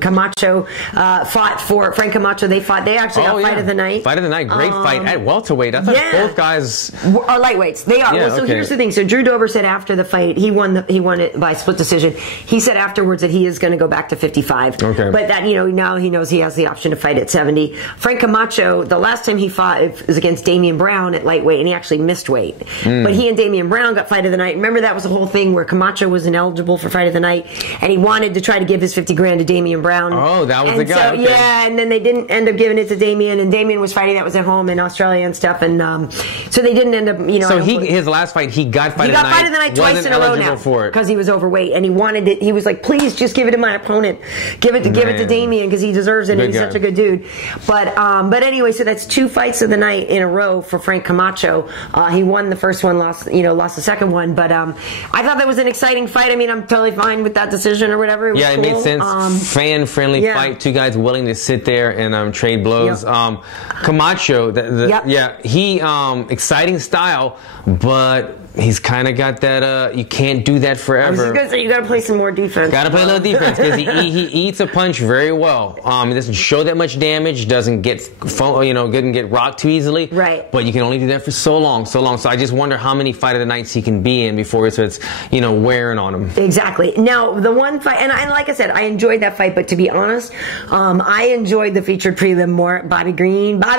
Camacho fought for Frank Camacho. They actually got fight of the night. Fight of the night. Great fight at welterweight. I thought both guys are lightweight. They are. Yeah, so here's the thing. So Drew Dober said after the fight, he won it by split decision. He said afterwards that he is going to go back to 55. Okay. But that, now he knows he has the option to fight at 70. Frank Camacho, the last time he fought was against Damian Brown at lightweight, and he actually missed weight. But he and Damian Brown got fight of the night. Remember, that was the whole thing where Camacho was ineligible for fight of the night, and he wanted to try to give his 50 grand to Damian Brown. Oh, that was the guy. So, yeah, and then they didn't end up giving it to Damian, and Damian was fighting. That was at home in Australia and stuff, and so they didn't end up, So his last fight, he got fight of the night twice in a row now because he was overweight, and he wanted it. He was like, please just give it to my opponent, give it to Damian, because he deserves it, and he's such a good dude. But anyway, so that's 2 fights of the night in a row for Frank Camacho. He won the first one, lost the second one, but I thought that was an exciting fight. I mean, I'm totally fine with that decision or whatever. It was it made sense. Fan-friendly fight. 2 guys willing to sit there and trade blows. Camacho, he exciting style, but he's kind of got that, you can't do that forever. I was just going to say, you got to play some more defense. Got to play a little defense, because he eats a punch very well. He doesn't show that much damage, doesn't get rocked too easily. Right. But you can only do that for so long. So I just wonder how many fight of the nights he can be in before it starts, wearing on him. Exactly. Now, the one fight, and like I said, I enjoyed that fight, but to be honest, I enjoyed the featured prelim more. Bobby Green. I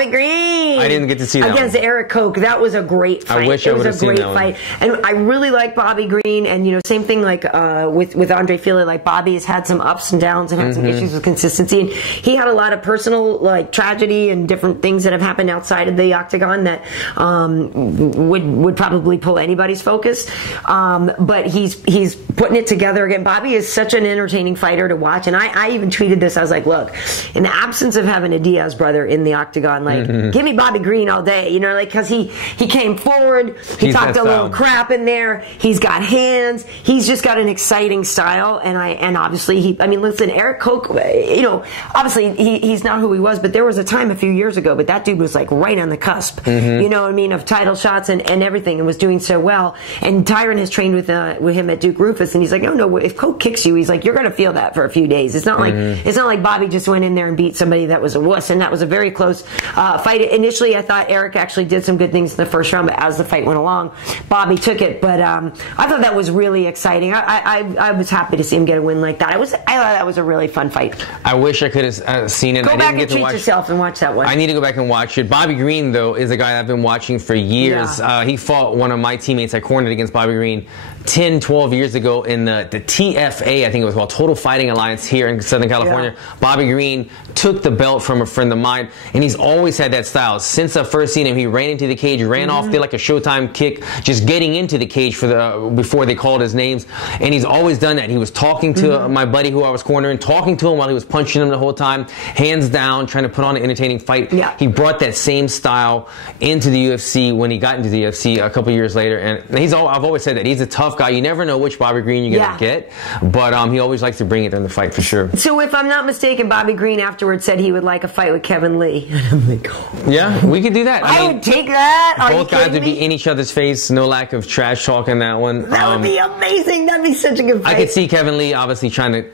didn't get to see that against Erik Koch. That was a great fight. I wish I would have seen that one. And I really like Bobby Green, and same thing like with Andre Fili. Like, Bobby has had some ups and downs and had some issues with consistency, and he had a lot of personal tragedy and different things that have happened outside of the octagon that would probably pull anybody's focus. But he's putting it together again. Bobby is such an entertaining fighter to watch, and I even tweeted this. I was like, look, in the absence of having a Diaz brother in the octagon, like give me Bobby Green all day, because he came forward, he talked a little crap in there. He's got hands. He's just got an exciting style. And obviously, I mean, listen, Erik Koch, you know, obviously he's not who he was, but there was a time a few years ago, but that dude was like right on the cusp, you know what I mean, of title shots and everything, and was doing so well. And Tyron has trained with him at Duke Rufus, and he's like, no, if Koch kicks you, he's like, you're going to feel that for a few days. It's not like Bobby just went in there and beat somebody that was a wuss, and that was a very close fight. Initially, I thought Erik actually did some good things in the first round, but as the fight went along, Bobby took it. But I thought that was really exciting. I was happy to see him get a win like that. I thought that was a really fun fight. I wish I could have seen it. Go back and treat yourself and watch that one. I need to go back and watch it. Bobby Green, though, is a guy I've been watching for years. Yeah. He fought one of my teammates. I cornered against Bobby Green 10, 12 years ago in the TFA, I think it was called, Total Fighting Alliance here in Southern California. Yeah. Bobby Green took the belt from a friend of mine, and he's always had that style. Since I've first seen him, he ran into the cage, ran off, did like a Showtime kick, just getting into the cage before they called his names, and he's always done that. He was talking to my buddy who I was cornering, talking to him while he was punching him the whole time, hands down, trying to put on an entertaining fight. Yeah. He brought that same style into the UFC when he got into the UFC a couple years later, and I've always said that he's a tough guy. You never know which Bobby Green you're going to get, but he always likes to bring it in the fight for sure. So if I'm not mistaken, Bobby Green afterwards said he would like a fight with Kevin Lee. And I'm like, oh. Yeah, we could do that. I would take that. Both guys would be in each other's face. No lack of trash talk in that one. That would be amazing. That'd be such a good fight. I could see Kevin Lee obviously trying to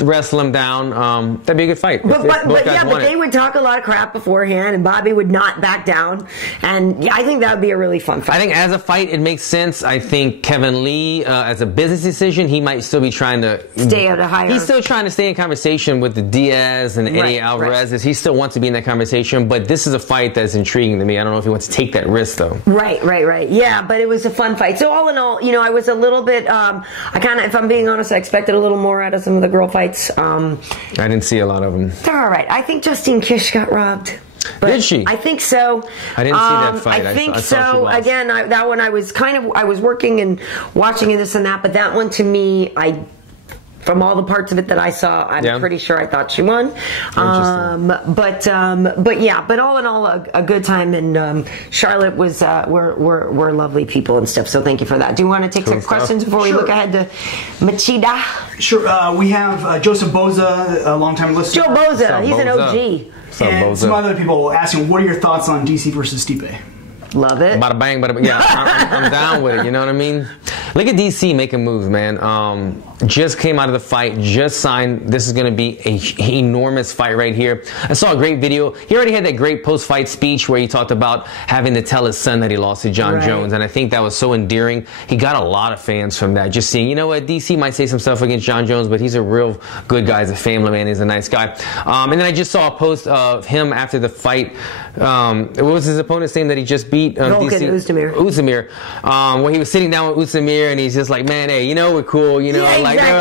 wrestle him down. That'd be a good fight. But they would talk a lot of crap beforehand, and Bobby would not back down. And I think that would be a really fun fight. I think as a fight, it makes sense. I think Kevin Lee, as a business decision, he might still be trying to stay at a higher. He's still trying to stay in conversation with the Diaz and Eddie Alvarez. He still wants to be in that conversation, but this is a fight that's intriguing to me. I don't know if he wants to take that risk though. Right. Yeah, but it was a fun fight. So all in all, you know, I was a little bit. If I'm being honest, I expected a little more out of some of the girl fights. I didn't see a lot of them. They're all right. I think Justine Kish got robbed. But did she? I think so. I didn't see that fight. I think so. Again, that one I was working and watching and this and that, but that one to me, from all the parts of it that I saw, I'm pretty sure I thought she won. But all in all, a good time, and Charlotte was were lovely people and stuff. So thank you for that. Do you want to take some questions before we look ahead to Machida? Sure. We have Joseph Boza, a longtime listener. Joe Boza, he's an OG. And some other people asking, what are your thoughts on DC versus Stipe? Love it. Bada bang, bada bang. Yeah, I'm down with it. You know what I mean? Look at DC making moves, man. Just came out of the fight, just signed. This is going to be an enormous fight right here. I saw a great video. He already had that great post-fight speech where he talked about having to tell his son that he lost to John Jones, and I think that was so endearing. He got a lot of fans from that. Just seeing, you know what, DC might say some stuff against John Jones, but he's a real good guy. He's a family man. He's a nice guy. And then I just saw a post of him after the fight. What was his opponent's name that he just beat? Uzdemir. Where he was sitting down with Uzdemir, and he's just like, man, hey, you know, we're cool, you know,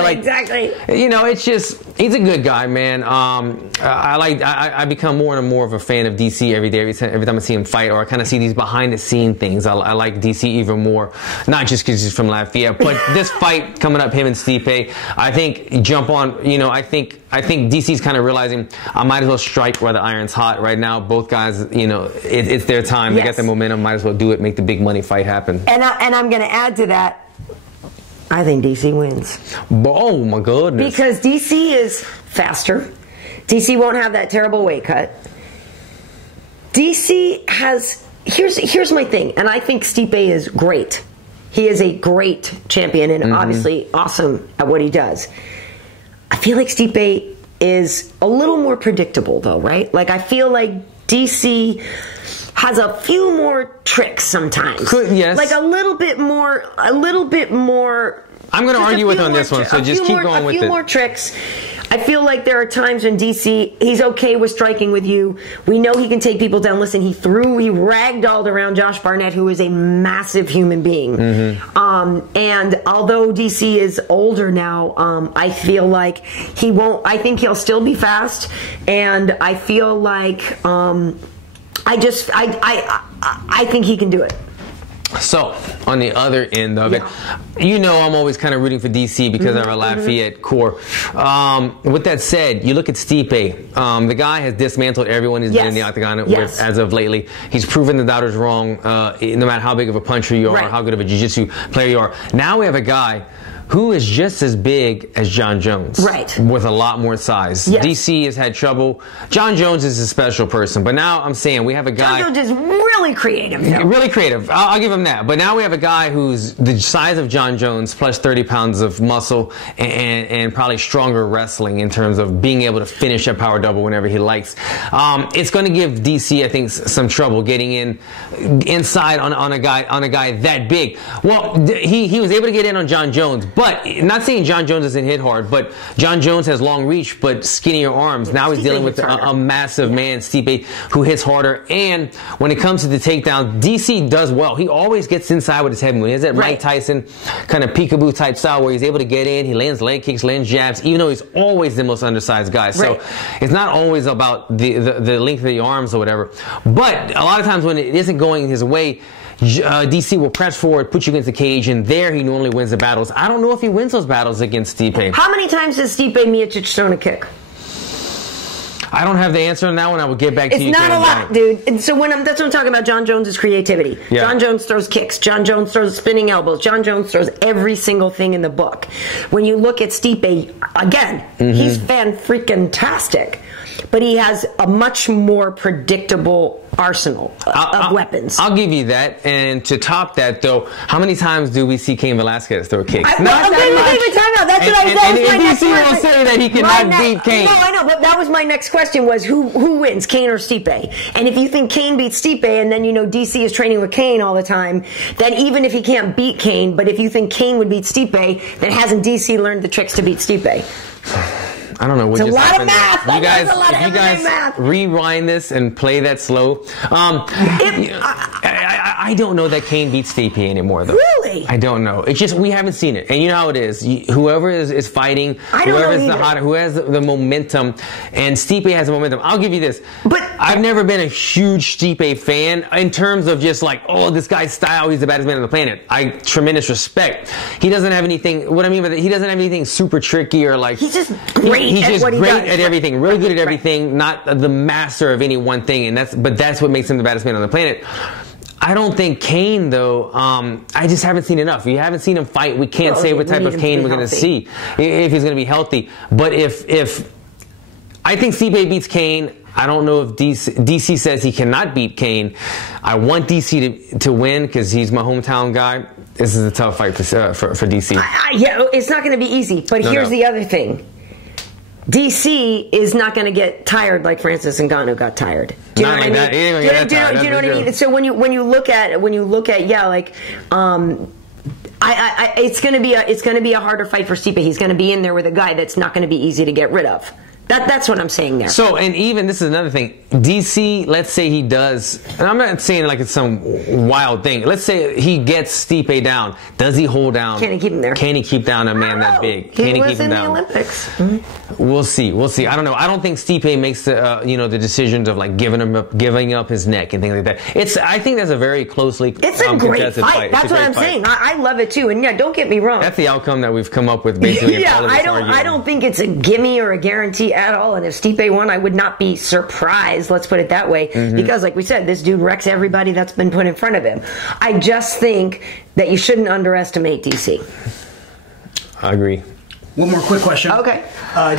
exactly. You know, it's just, he's a good guy, man. I become more and more of a fan of DC every day, every time I see him fight, or I kind of see these behind the scene things. I like DC even more, not just because he's from Lafayette, but this fight coming up, him and Stipe, I think jump on, you know, I think DC's kind of realizing I might as well strike while the iron's hot right now. Both guys, you know, it's their time. They got the momentum, might as well do it, make the big money fight happen. And I'm going to add to that, I think DC wins. Oh my goodness. Because DC is faster. DC won't have that terrible weight cut. DC has, here's my thing, and I think Stipe is great. He is a great champion and obviously awesome at what he does. I feel like Stipe is a little more predictable though, right? Like I feel like DC has a few more tricks sometimes. Yes. Like a little bit more. I'm going to argue with on this one, so just keep going with it. A few more tricks. I feel like there are times when DC, he's okay with striking with you. We know he can take people down. Listen, he ragdolled around Josh Barnett, who is a massive human being. And although DC is older now, I feel like he won't, I think he'll still be fast. And I feel like, I think he can do it. So, on the other end of it, you know I'm always kind of rooting for DC because of our Lafayette core. With that said, you look at Stipe. The guy has dismantled everyone he's been in the octagon with as of lately. He's proven the doubters wrong, no matter how big of a puncher you are or how good of a jiu-jitsu player you are. Now we have a guy who is just as big as John Jones. Right. With a lot more size. Yes. DC has had trouble. John Jones is a special person, but now I'm saying we have a guy... John Jones is really creative. Really creative. I'll give him that. But now we have a guy who's the size of John Jones plus 30 pounds of muscle and probably stronger wrestling in terms of being able to finish a power double whenever he likes. It's going to give DC, I think, some trouble getting inside on a guy that big. Well, he was able to get in on John Jones, but not saying John Jones doesn't hit hard, but John Jones has long reach but skinnier arms. Now he's dealing with a massive man, Stipe, who hits harder. And when it comes to the takedown, DC does well. He always gets inside with his head movement. He has that Mike Tyson kind of peekaboo type style where he's able to get in. He lands leg kicks, lands jabs, even though he's always the most undersized guy. So it's not always about the length of the arms or whatever. But a lot of times when it isn't going his way, DC will press forward, put you against the cage, and there he normally wins the battles. I don't know if he wins those battles against Stipe. How many times has Stipe Miocic thrown a kick? I don't have the answer on that one. I will get back to you. It's not a lot, dude. And so that's what I'm talking about. John Jones' creativity. Yeah. John Jones throws kicks. John Jones throws spinning elbows. John Jones throws every single thing in the book. When you look at Stipe, again, he's fan-freaking-tastic. But he has a much more predictable arsenal of weapons. I'll give you that. And to top that, though, how many times do we see Cain Velasquez throw kicks? Not that much. That's what I said. And DC will say that he cannot beat Cain. No, I know, but that was my next question was who wins, Cain or Stipe? And if you think Cain beats Stipe, and then you know DC is training with Cain all the time, then even if he can't beat Cain, but if you think Cain would beat Stipe, then hasn't DC learned the tricks to beat Stipe? I don't know what just happened. It's a lot of math. If you guys rewind this and play that slow, I don't know that Cain beats Stipe anymore, though. Really? I don't know. It's just we haven't seen it, and you know how it is. Whoever is fighting, whoever is the hotter, who has the momentum, and Stipe has the momentum. I'll give you this. But I've never been a huge Stipe fan in terms of just like, oh, this guy's style, he's the baddest man on the planet. Tremendous respect. He doesn't have anything. What I mean by that, he doesn't have anything super tricky or like. He's just great. He's just great at everything, really good at everything, not the master of any one thing, and that's what makes him the baddest man on the planet. I don't think Cain, though, I just haven't seen enough. We haven't seen him fight. We can't say what type of Cain we're going to see, if he's going to be healthy. But if I think Stipe beats Cain, I don't know if DC says he cannot beat Cain. I want DC to win because he's my hometown guy. This is a tough fight for DC. Yeah, it's not going to be easy. But here's the other thing. DC is not going to get tired like Francis Ngannou got tired. Do you know what I mean? Do you know what I mean? So when you look at it's going to be a harder fight for Stipe. He's going to be in there with a guy that's not going to be easy to get rid of. That's what I'm saying there. So, and even, this is another thing. DC, let's say he does, and I'm not saying like it's some wild thing. Let's say he gets Stipe down. Does he hold down? Can he keep him there? Can he keep down a man that big? Can he keep him down? He was in the Olympics. We'll see. We'll see. I don't know. I don't think Stipe makes the the decisions of like giving up his neck and things like that. I think that's a very closely it's a great fight. That's what I'm saying. I love it too. And yeah, don't get me wrong. That's the outcome that we've come up with basically. Yeah, I don't think it's a gimme or a guarantee at all. And if Stipe won, I would not be surprised. Let's put it that way, because like we said, this dude wrecks everybody that's been put in front of him. I just think that you shouldn't underestimate DC. I agree. One more quick question. Okay.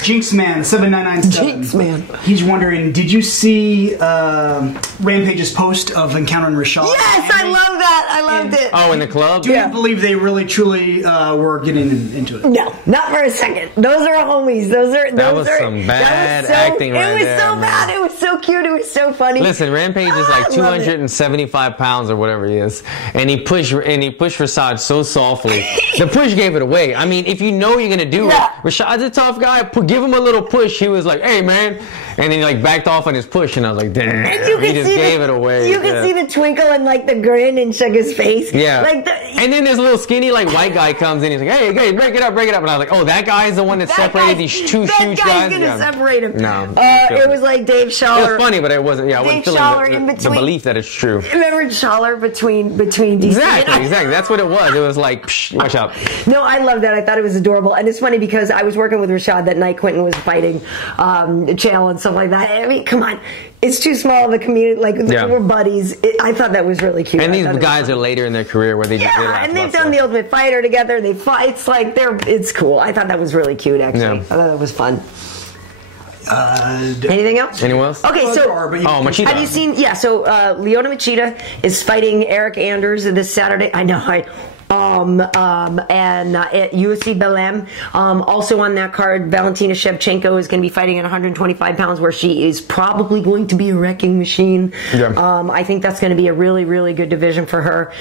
Jinx Man 7997. Jinx Man. He's wondering, did you see Rampage's post of encountering Rashad? Yes, I love that. I loved it. Oh, in the club? Do you believe they really truly were getting into it? No, not for a second. Those are homies. That was some bad acting right there. It was so bad. It was so cute. It was so funny. Listen, Rampage is like 275 pounds or whatever he is, and he pushed Rashad so softly. The push gave it away. I mean, if you know you're gonna do it, Rashad's a tough guy. Give him a little push. He was like, "Hey, man," and then he like backed off on his push, and I was like, "Damn!" He just gave it away. You could see the twinkle and like the grin and shook his face. Yeah, like And then this little skinny white guy comes in. He's like, hey, break it up. And I was like, oh, that guy's the one that separated these two huge guys. That guy's gonna separate him. No, it was like Dave Schaller. It was funny, but it wasn't. Yeah, I wasn't feeling the belief that it's true. Remember Schaller between DC? Exactly. That's what it was. It was like, psh, watch out. No, I love that. I thought it was adorable, and it's funny because I was working with Rashad that night. Quentin was fighting Chael and stuff like that. I mean, come on. It's too small of a community. We're buddies. I thought that was really cute. And these guys are later in their careir where they just and they've done the Ultimate Fighter together. They fight. It's like it's cool. I thought that was really cute. Actually, I thought that was fun. Anything else? Anyone else? Okay, so Machida. Have you seen? Yeah, so Lyoto Machida is fighting Erik Anders this Saturday. I know. And at UFC Belém. Also on that card, Valentina Shevchenko is going to be fighting at 125 pounds, where she is probably going to be a wrecking machine. Yeah. I think that's going to be a really, really good division for her.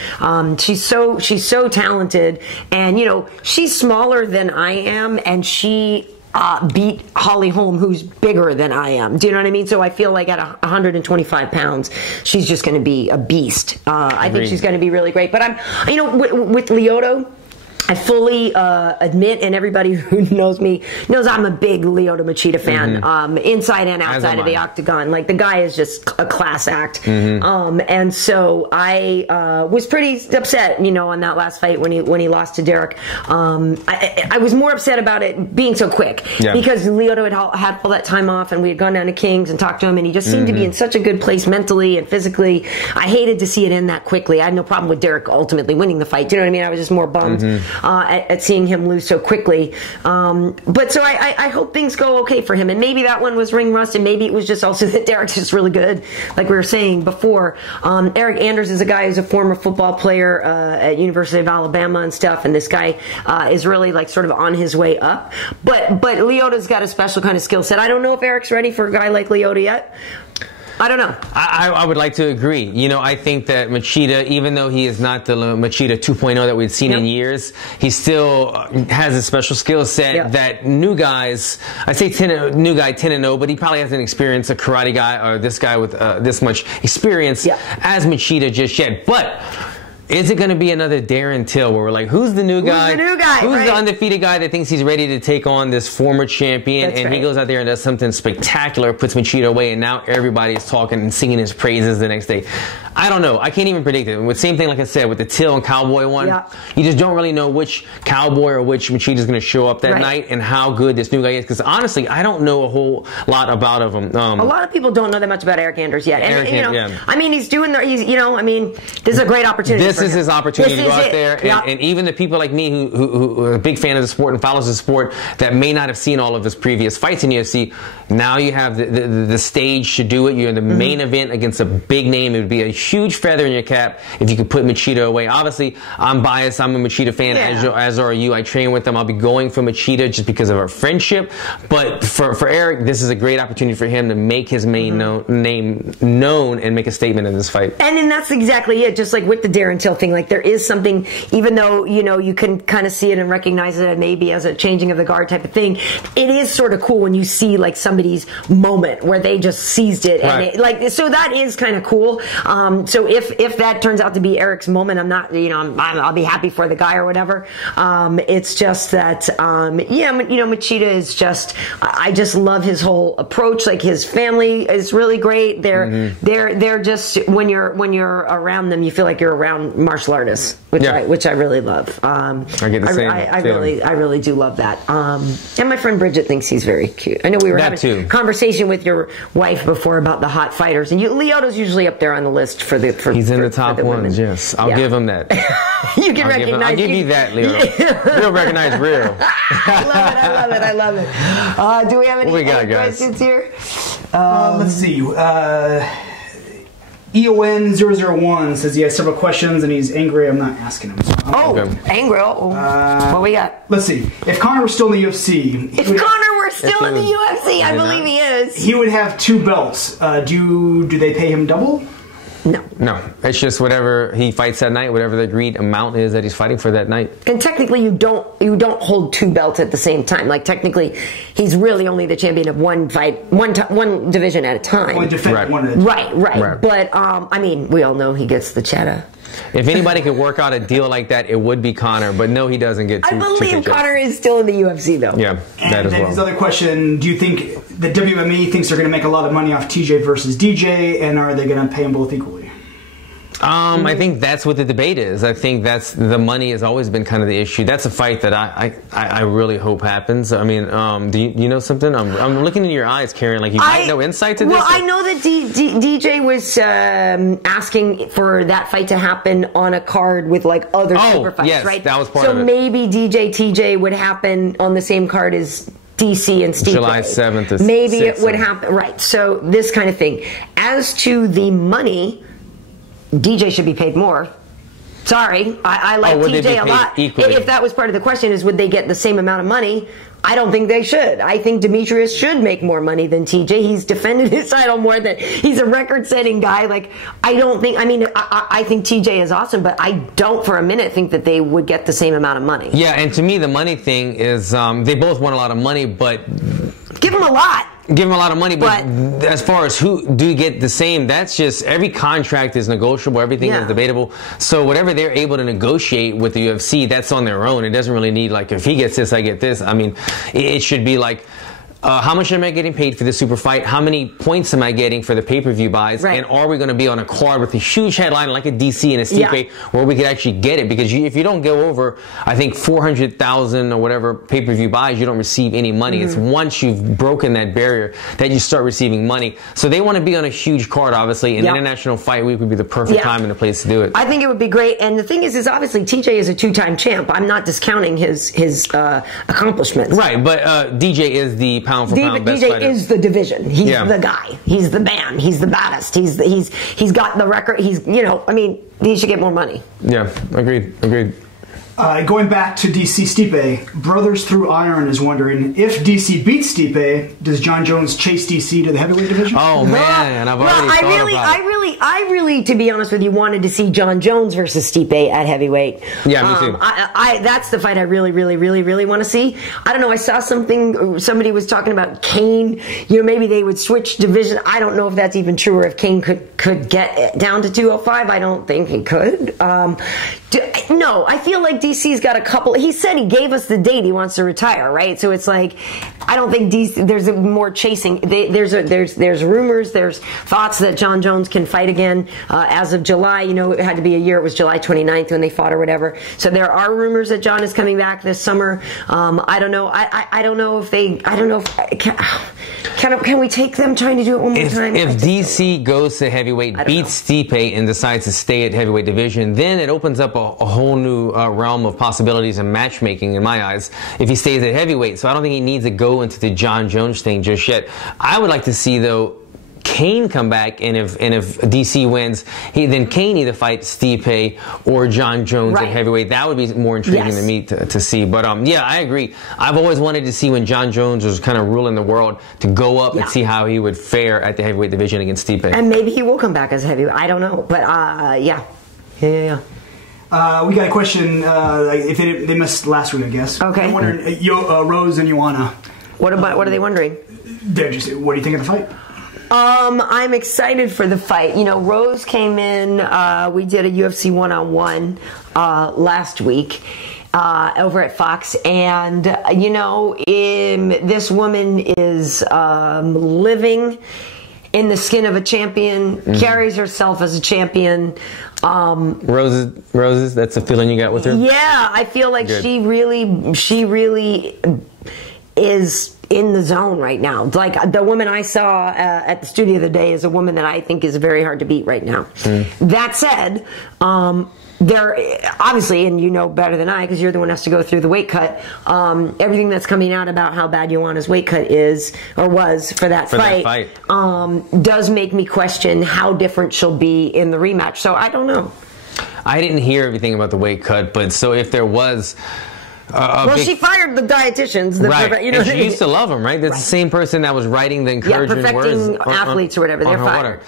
She's so talented, and she's smaller than I am, and she beat Holly Holm, who's bigger than I am. Do you know what I mean? So I feel like at 125 pounds, she's just going to be a beast. I think she's going to be really great. But with Lyoto, I fully admit, and everybody who knows me knows I'm a big Lyoto Machida fan, inside and outside of the octagon. Like, the guy is just a class act. And so I was pretty upset, on that last fight when he lost to Derek. I was more upset about it being so quick, because Lyoto had all that time off, and we had gone down to King's and talked to him, and he just seemed to be in such a good place mentally and physically. I hated to see it end that quickly. I had no problem with Derek ultimately winning the fight. Do you know what I mean? I was just more bummed at seeing him lose so quickly. But so I hope things go okay for him. And maybe that one was ring rust, and maybe it was just also that Derek's just really good, like we were saying before. Erik Anders is a guy who's a former football player at University of Alabama and stuff, and this guy is really sort of on his way up. But Lyoto's got a special kind of skill set. I don't know if Eric's ready for a guy like Lyoto yet. I don't know. I would like to agree. I think that Machida, even though he is not the Machida 2.0 that we've seen in years, he still has a special skill set that new guys, I say new guy 10-0, but he probably hasn't experienced a karate guy or this guy with this much experience as Machida just yet. But is it going to be another Darren Till where we're like, who's the new guy? Who's the undefeated guy that thinks he's ready to take on this former champion? He goes out there and does something spectacular, puts Machida away, and now everybody's talking and singing his praises the next day. I don't know. I can't even predict it. With same thing, like I said, with the Till and Cowboy one, you just don't really know which Cowboy or which Machida is going to show up that night and how good this new guy is. Because honestly, I don't know a whole lot about him. A lot of people don't know that much about Erik Anders yet. And, I mean, he's doing this is a great opportunity. This is his opportunity to go out there. And even the people like me who are a big fan of the sport and follows the sport that may not have seen all of his previous fights in UFC, now you have the stage to do it. You're in the main event against a big name. It would be a huge feather in your cap if you could put Machida away. Obviously, I'm biased. I'm a Machida fan, as are you. I train with him. I'll be going for Machida just because of our friendship. But for Erik, this is a great opportunity for him to make his name known and make a statement in this fight. And then that's exactly it. Just like with the Darren Till thing, there is something, even though you can kind of see it and recognize it maybe as a changing of the guard type of thing, it is sort of cool when you see somebody's moment where they just seized it, and so that is kind of cool. So if that turns out to be Eric's moment, I'm not, I'll be happy for the guy or whatever. It's just that, Machida is just, I just love his whole approach. His family is really great. They're just, when you're around them, you feel like you're around martial artists, which I really love. I get the same. I really do love that. And my friend Bridget thinks he's very cute. I know we were having a conversation with your wife before about the hot fighters, and Lyoto's usually up there on the list he's in the top ones. Yes, I'll give him that. You can recognize. I'll give you that, Lyoto. Real recognize real. I love it. Do we have any questions here? Let's see. EON001 says he has several questions and he's angry. I'm not asking him. Angry. What we got? Let's see. If Conor were still in the UFC... If Conor were still in the UFC, I believe he is. He would have 2 belts. Do they pay him double? No. It's just whatever he fights that night, whatever the agreed amount is that he's fighting for that night. And technically, you don't hold 2 belts at the same time. Technically, he's really only the champion of one fight, one division at a time. One defense, one at a time. Right. But we all know he gets the cheddar. If anybody could work out a deal like that, it would be Conor. But no, he doesn't get too. I believe Conor is still in the UFC though. Yeah, that as well. And his other question: do you think the WME thinks they're going to make a lot of money off TJ versus DJ, and are they going to pay them both equally? I think that's what the debate is. I think that's the money has always been kind of the issue. That's a fight that I really hope happens. I mean, do you know something? I'm looking in your eyes, Karyn, like you might know insight to this. Well, I know that DJ was asking for that fight to happen on a card with like other super fights, yes, right? That was part of it. So maybe TJ would happen on the same card as DC and Stipe. July 7th. Maybe it would happen, right? So this kind of thing. As to the money, DJ should be paid more. Sorry, I like TJ a lot. Equally? If that was part of the question, is would they get the same amount of money? I don't think they should. I think Demetrius should make more money than TJ. He's defended his title more than he's a record-setting guy. Like, I don't think. I mean, I think TJ is awesome, but I don't for a minute think that they would get the same amount of money. Yeah, and to me, the money thing is they both want a lot of money, but give them a lot. Give them a lot of money, but as far as who do get the same, that's just every contract is negotiable. Everything is debatable. So whatever they're able to negotiate with the UFC, that's on their own. It doesn't really need like if he gets this, I get this. I mean, it should be like. How much am I getting paid for the super fight? How many points am I getting for the pay-per-view buys? Right. And are we going to be on a card with a huge headline like a DC and a Stipe where we could actually get it? Because if you don't go over, I think 400,000 or whatever pay-per-view buys, you don't receive any money. It's once you've broken that barrier that you start receiving money. So they want to be on a huge card, obviously. And International Fight Week would be the perfect time and the place to do it. I think it would be great. And the thing is obviously TJ is a two-time champ. I'm not discounting his accomplishments. Right, but DJ is the pound for pound best fighter. DJ is the division. He's the guy. He's the man. He's the baddest. He's got the record. He's, you know, I mean, he should get more money. Yeah, agreed. Going back to DC Stipe, Brothers Through Iron is wondering if DC beats Stipe, does John Jones chase DC to the heavyweight division? Oh man, I've already thought about it. I really, to be honest with you, wanted to see John Jones versus Stipe at heavyweight. Yeah, me too. That's the fight I really want to see. I don't know. I saw something. Somebody was talking about Cain. You know, maybe they would switch division. I don't know if that's even true or if Cain could get down to 205. I don't think he could. No, I feel like DC's got a couple. He said he gave us the date he wants to retire, right? So it's like, I don't think DC. There's more chasing. There's rumors. There's thoughts that John Jones can fight again as of July. You know, it had to be a year. It was July 29th when they fought or whatever. So there are rumors that John is coming back this summer. I don't know. I don't know if they. I don't know if can we take them trying to do it one more time? If DC goes to heavyweight, beats Stipe, and decides to stay at heavyweight division, then it opens up a whole new realm of possibilities and matchmaking in my eyes if he stays at heavyweight. So I don't think he needs to go into the John Jones thing just yet. I would like to see, though, Cain come back, and if DC wins, then Cain either fights Stipe or John Jones at heavyweight. That would be more intriguing to me to see. But yeah, I agree. I've always wanted to see when John Jones was kind of ruling the world to go up and see how he would fare at the heavyweight division against Stipe. And maybe he will come back as heavyweight. I don't know, but yeah. We got a question. If they missed last week, I guess. Okay. I'm wondering, Rose and Joanna. What are they wondering? They're just. What do you think of the fight? I'm excited for the fight. You know, Rose came in. We did a UFC 1-on-1 last week over at Fox, and you know, this woman is living in the skin of a champion, carries herself as a champion. Roses, that's the feeling you got with her? Yeah, I feel like she really is in the zone right now. Like the woman I saw at the studio the other day is a woman that I think is very hard to beat right now. That said, there obviously, and you know better than I because you're the one who has to go through the weight cut, everything that's coming out about how bad Joanna's weight cut is or was for that fight does make me question how different she'll be in the rematch. So I don't know. I didn't hear everything about the weight cut, but so if there was she fired the dietitians. You know, and she used to love them, right? That's the same person that was writing the encouraging words perfecting athletes or whatever. They're fired.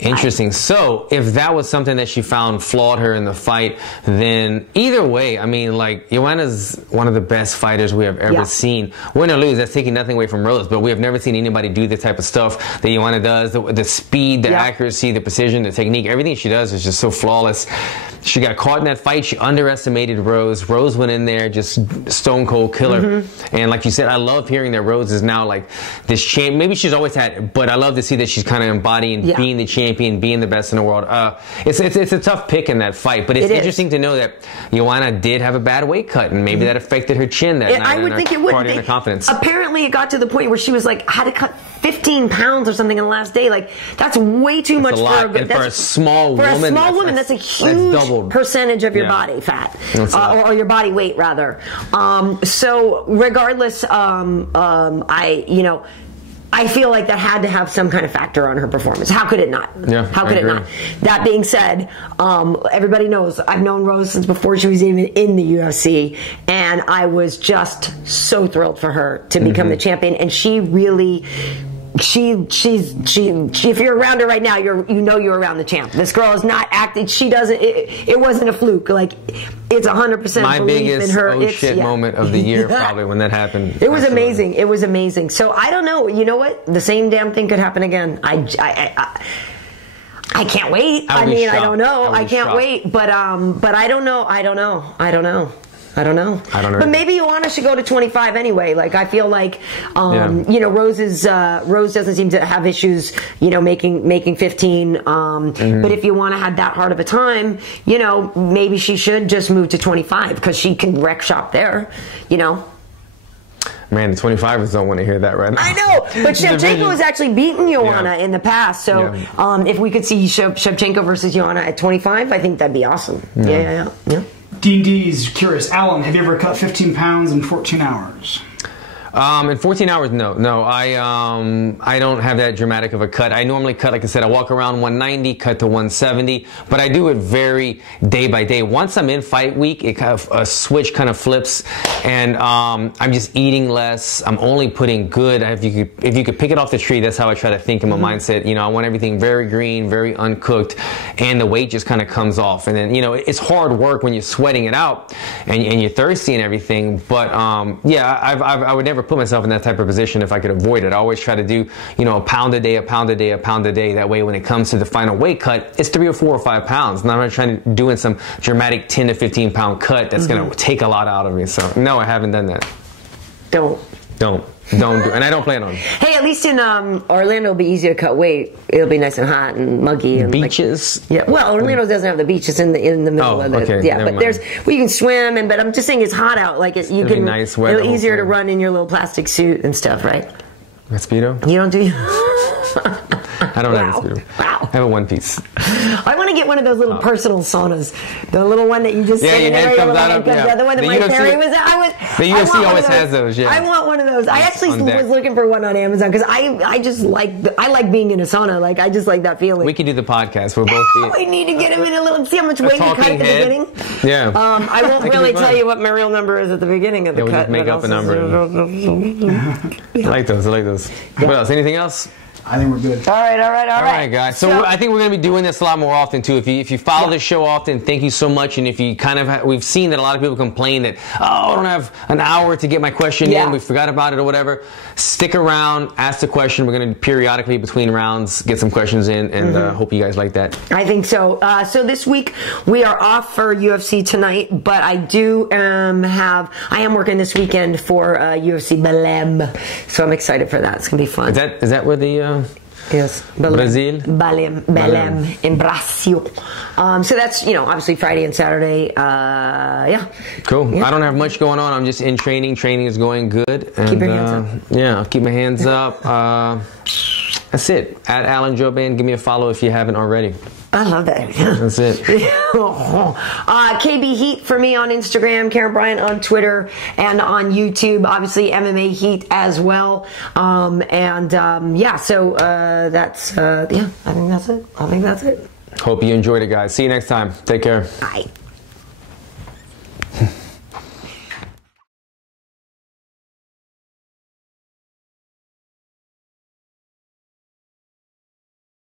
Interesting. So if that was something that she found flawed her in the fight, then either way, I mean, like, Joanna's one of the best fighters we have ever seen. Win or lose, that's taking nothing away from Rose, but we have never seen anybody do the type of stuff that Joanna does. The speed, the accuracy, the precision, the technique, everything she does is just so flawless. She got caught in that fight. She underestimated Rose. Rose went in there, just stone cold killer. And like you said, I love hearing that Rose is now like this champ. Maybe she's always had it, but I love to see that she's kind of embodying being the champion, being the best in the world. It's a tough pick in that fight, but it's interesting to know that Joanna did have a bad weight cut, and maybe that affected her chin that night. I would think it would. Her confidence. Apparently, it got to the point where she was like, had to cut 15 pounds or something in the last day. Like, that's way too much for a small woman. For a small woman, that's a huge percentage of your body fat, or your body weight rather. So regardless, I feel like that had to have some kind of factor on her performance. How could it not? Yeah, How could it not? That being said, everybody knows I've known Rose since before she was even in the UFC, and I was just so thrilled for her to become the champion. And she really, if you're around her right now, you know you're around the champ. This girl is not acting. She doesn't. It wasn't a fluke. Like, it's 100% my belief biggest in her. Oh shit moment of the year, probably, when that happened. It was amazing. It was amazing. So I don't know. You know what? The same damn thing could happen again. I can't wait. I mean, I don't know. I can't wait. But I don't know. I don't know. But maybe Joanna should go to 25 anyway. Like, I feel like, Rose doesn't seem to have issues, making 15. But if Joanna had that hard of a time, maybe she should just move to 25 because she can wreck shop there, Man, the 25ers don't want to hear that right now. I know, but Shevchenko has actually beaten Joanna in the past. So if we could see Shevchenko versus Joanna at 25, I think that'd be awesome. Yeah. Dean D's curious. Alan, have you ever cut 15 pounds in 14 hours? In 14 hours, no. I don't have that dramatic of a cut. I normally cut, like I said, I walk around 190, cut to 170, but I do it very day by day. Once I'm in fight week, it kind of, a switch kind of flips, and I'm just eating less. I'm only putting good. If you could pick it off the tree, that's how I try to think in my mindset. I want everything very green, very uncooked, and the weight just kind of comes off. And then, it's hard work when you're sweating it out and you're thirsty and everything. But I would never put myself in that type of position if I could avoid it. I always try to do, a pound a day, a pound a day, a pound a day. That way, when it comes to the final weight cut, it's 3 or 4 or 5 pounds. And I'm not trying to do some dramatic 10 to 15 pound cut that's going to take a lot out of me. So no, I haven't done that. Don't do, and I don't plan on it. Hey, at least in Orlando, it'll be easier to cut weight. It'll be nice and hot and muggy. And beaches? Well, Orlando doesn't have the beach. It's in the middle of it. Okay, but there's you can swim, but I'm just saying it's hot out. Like you can. Nice weather. It's easier to run in your little plastic suit and stuff, right? A Speedo? You don't do. I don't have a Speedo. Wow. I have a one piece. I want to get one of those little personal saunas. The little one that you just sit in there. The one that my Perry was at. The UFC always has those, I want one of those. I actually was looking for one on Amazon because I just like being in a sauna. Like, I just like that feeling. We could do the podcast. We'll both be. We need to get him in a little. See how much weight you cut at the beginning? Yeah. I won't really tell you what my real number is at the beginning of the cut. We'll just make up a number. I like those. What else? Anything else? I think we're good. All right, guys. So I think we're going to be doing this a lot more often too. If you follow the show often, thank you so much. And if you kind of we've seen that a lot of people complain that I don't have an hour to get my question in, we forgot about it or whatever. Stick around, ask the question. We're going to periodically between rounds get some questions in, and hope you guys like that. I think so. So this week we are off for UFC tonight, but I do I am working this weekend for UFC Belém, so I'm excited for that. It's going to be fun. Is that where the Yes, Brazil, Belém in Brazil. So that's obviously Friday and Saturday. Cool. Yeah. I don't have much going on. I'm just in training. Training is going good. And, keep your hands up. Yeah, I'll keep my hands up. That's it. At Alan Jouban. Give me a follow if you haven't already. I love that. That's it. KB Heat for me on Instagram, Karyn Bryant on Twitter, and on YouTube. Obviously, MMA Heat as well. So that's I think that's it. Hope you enjoyed it, guys. See you next time. Take care. Bye.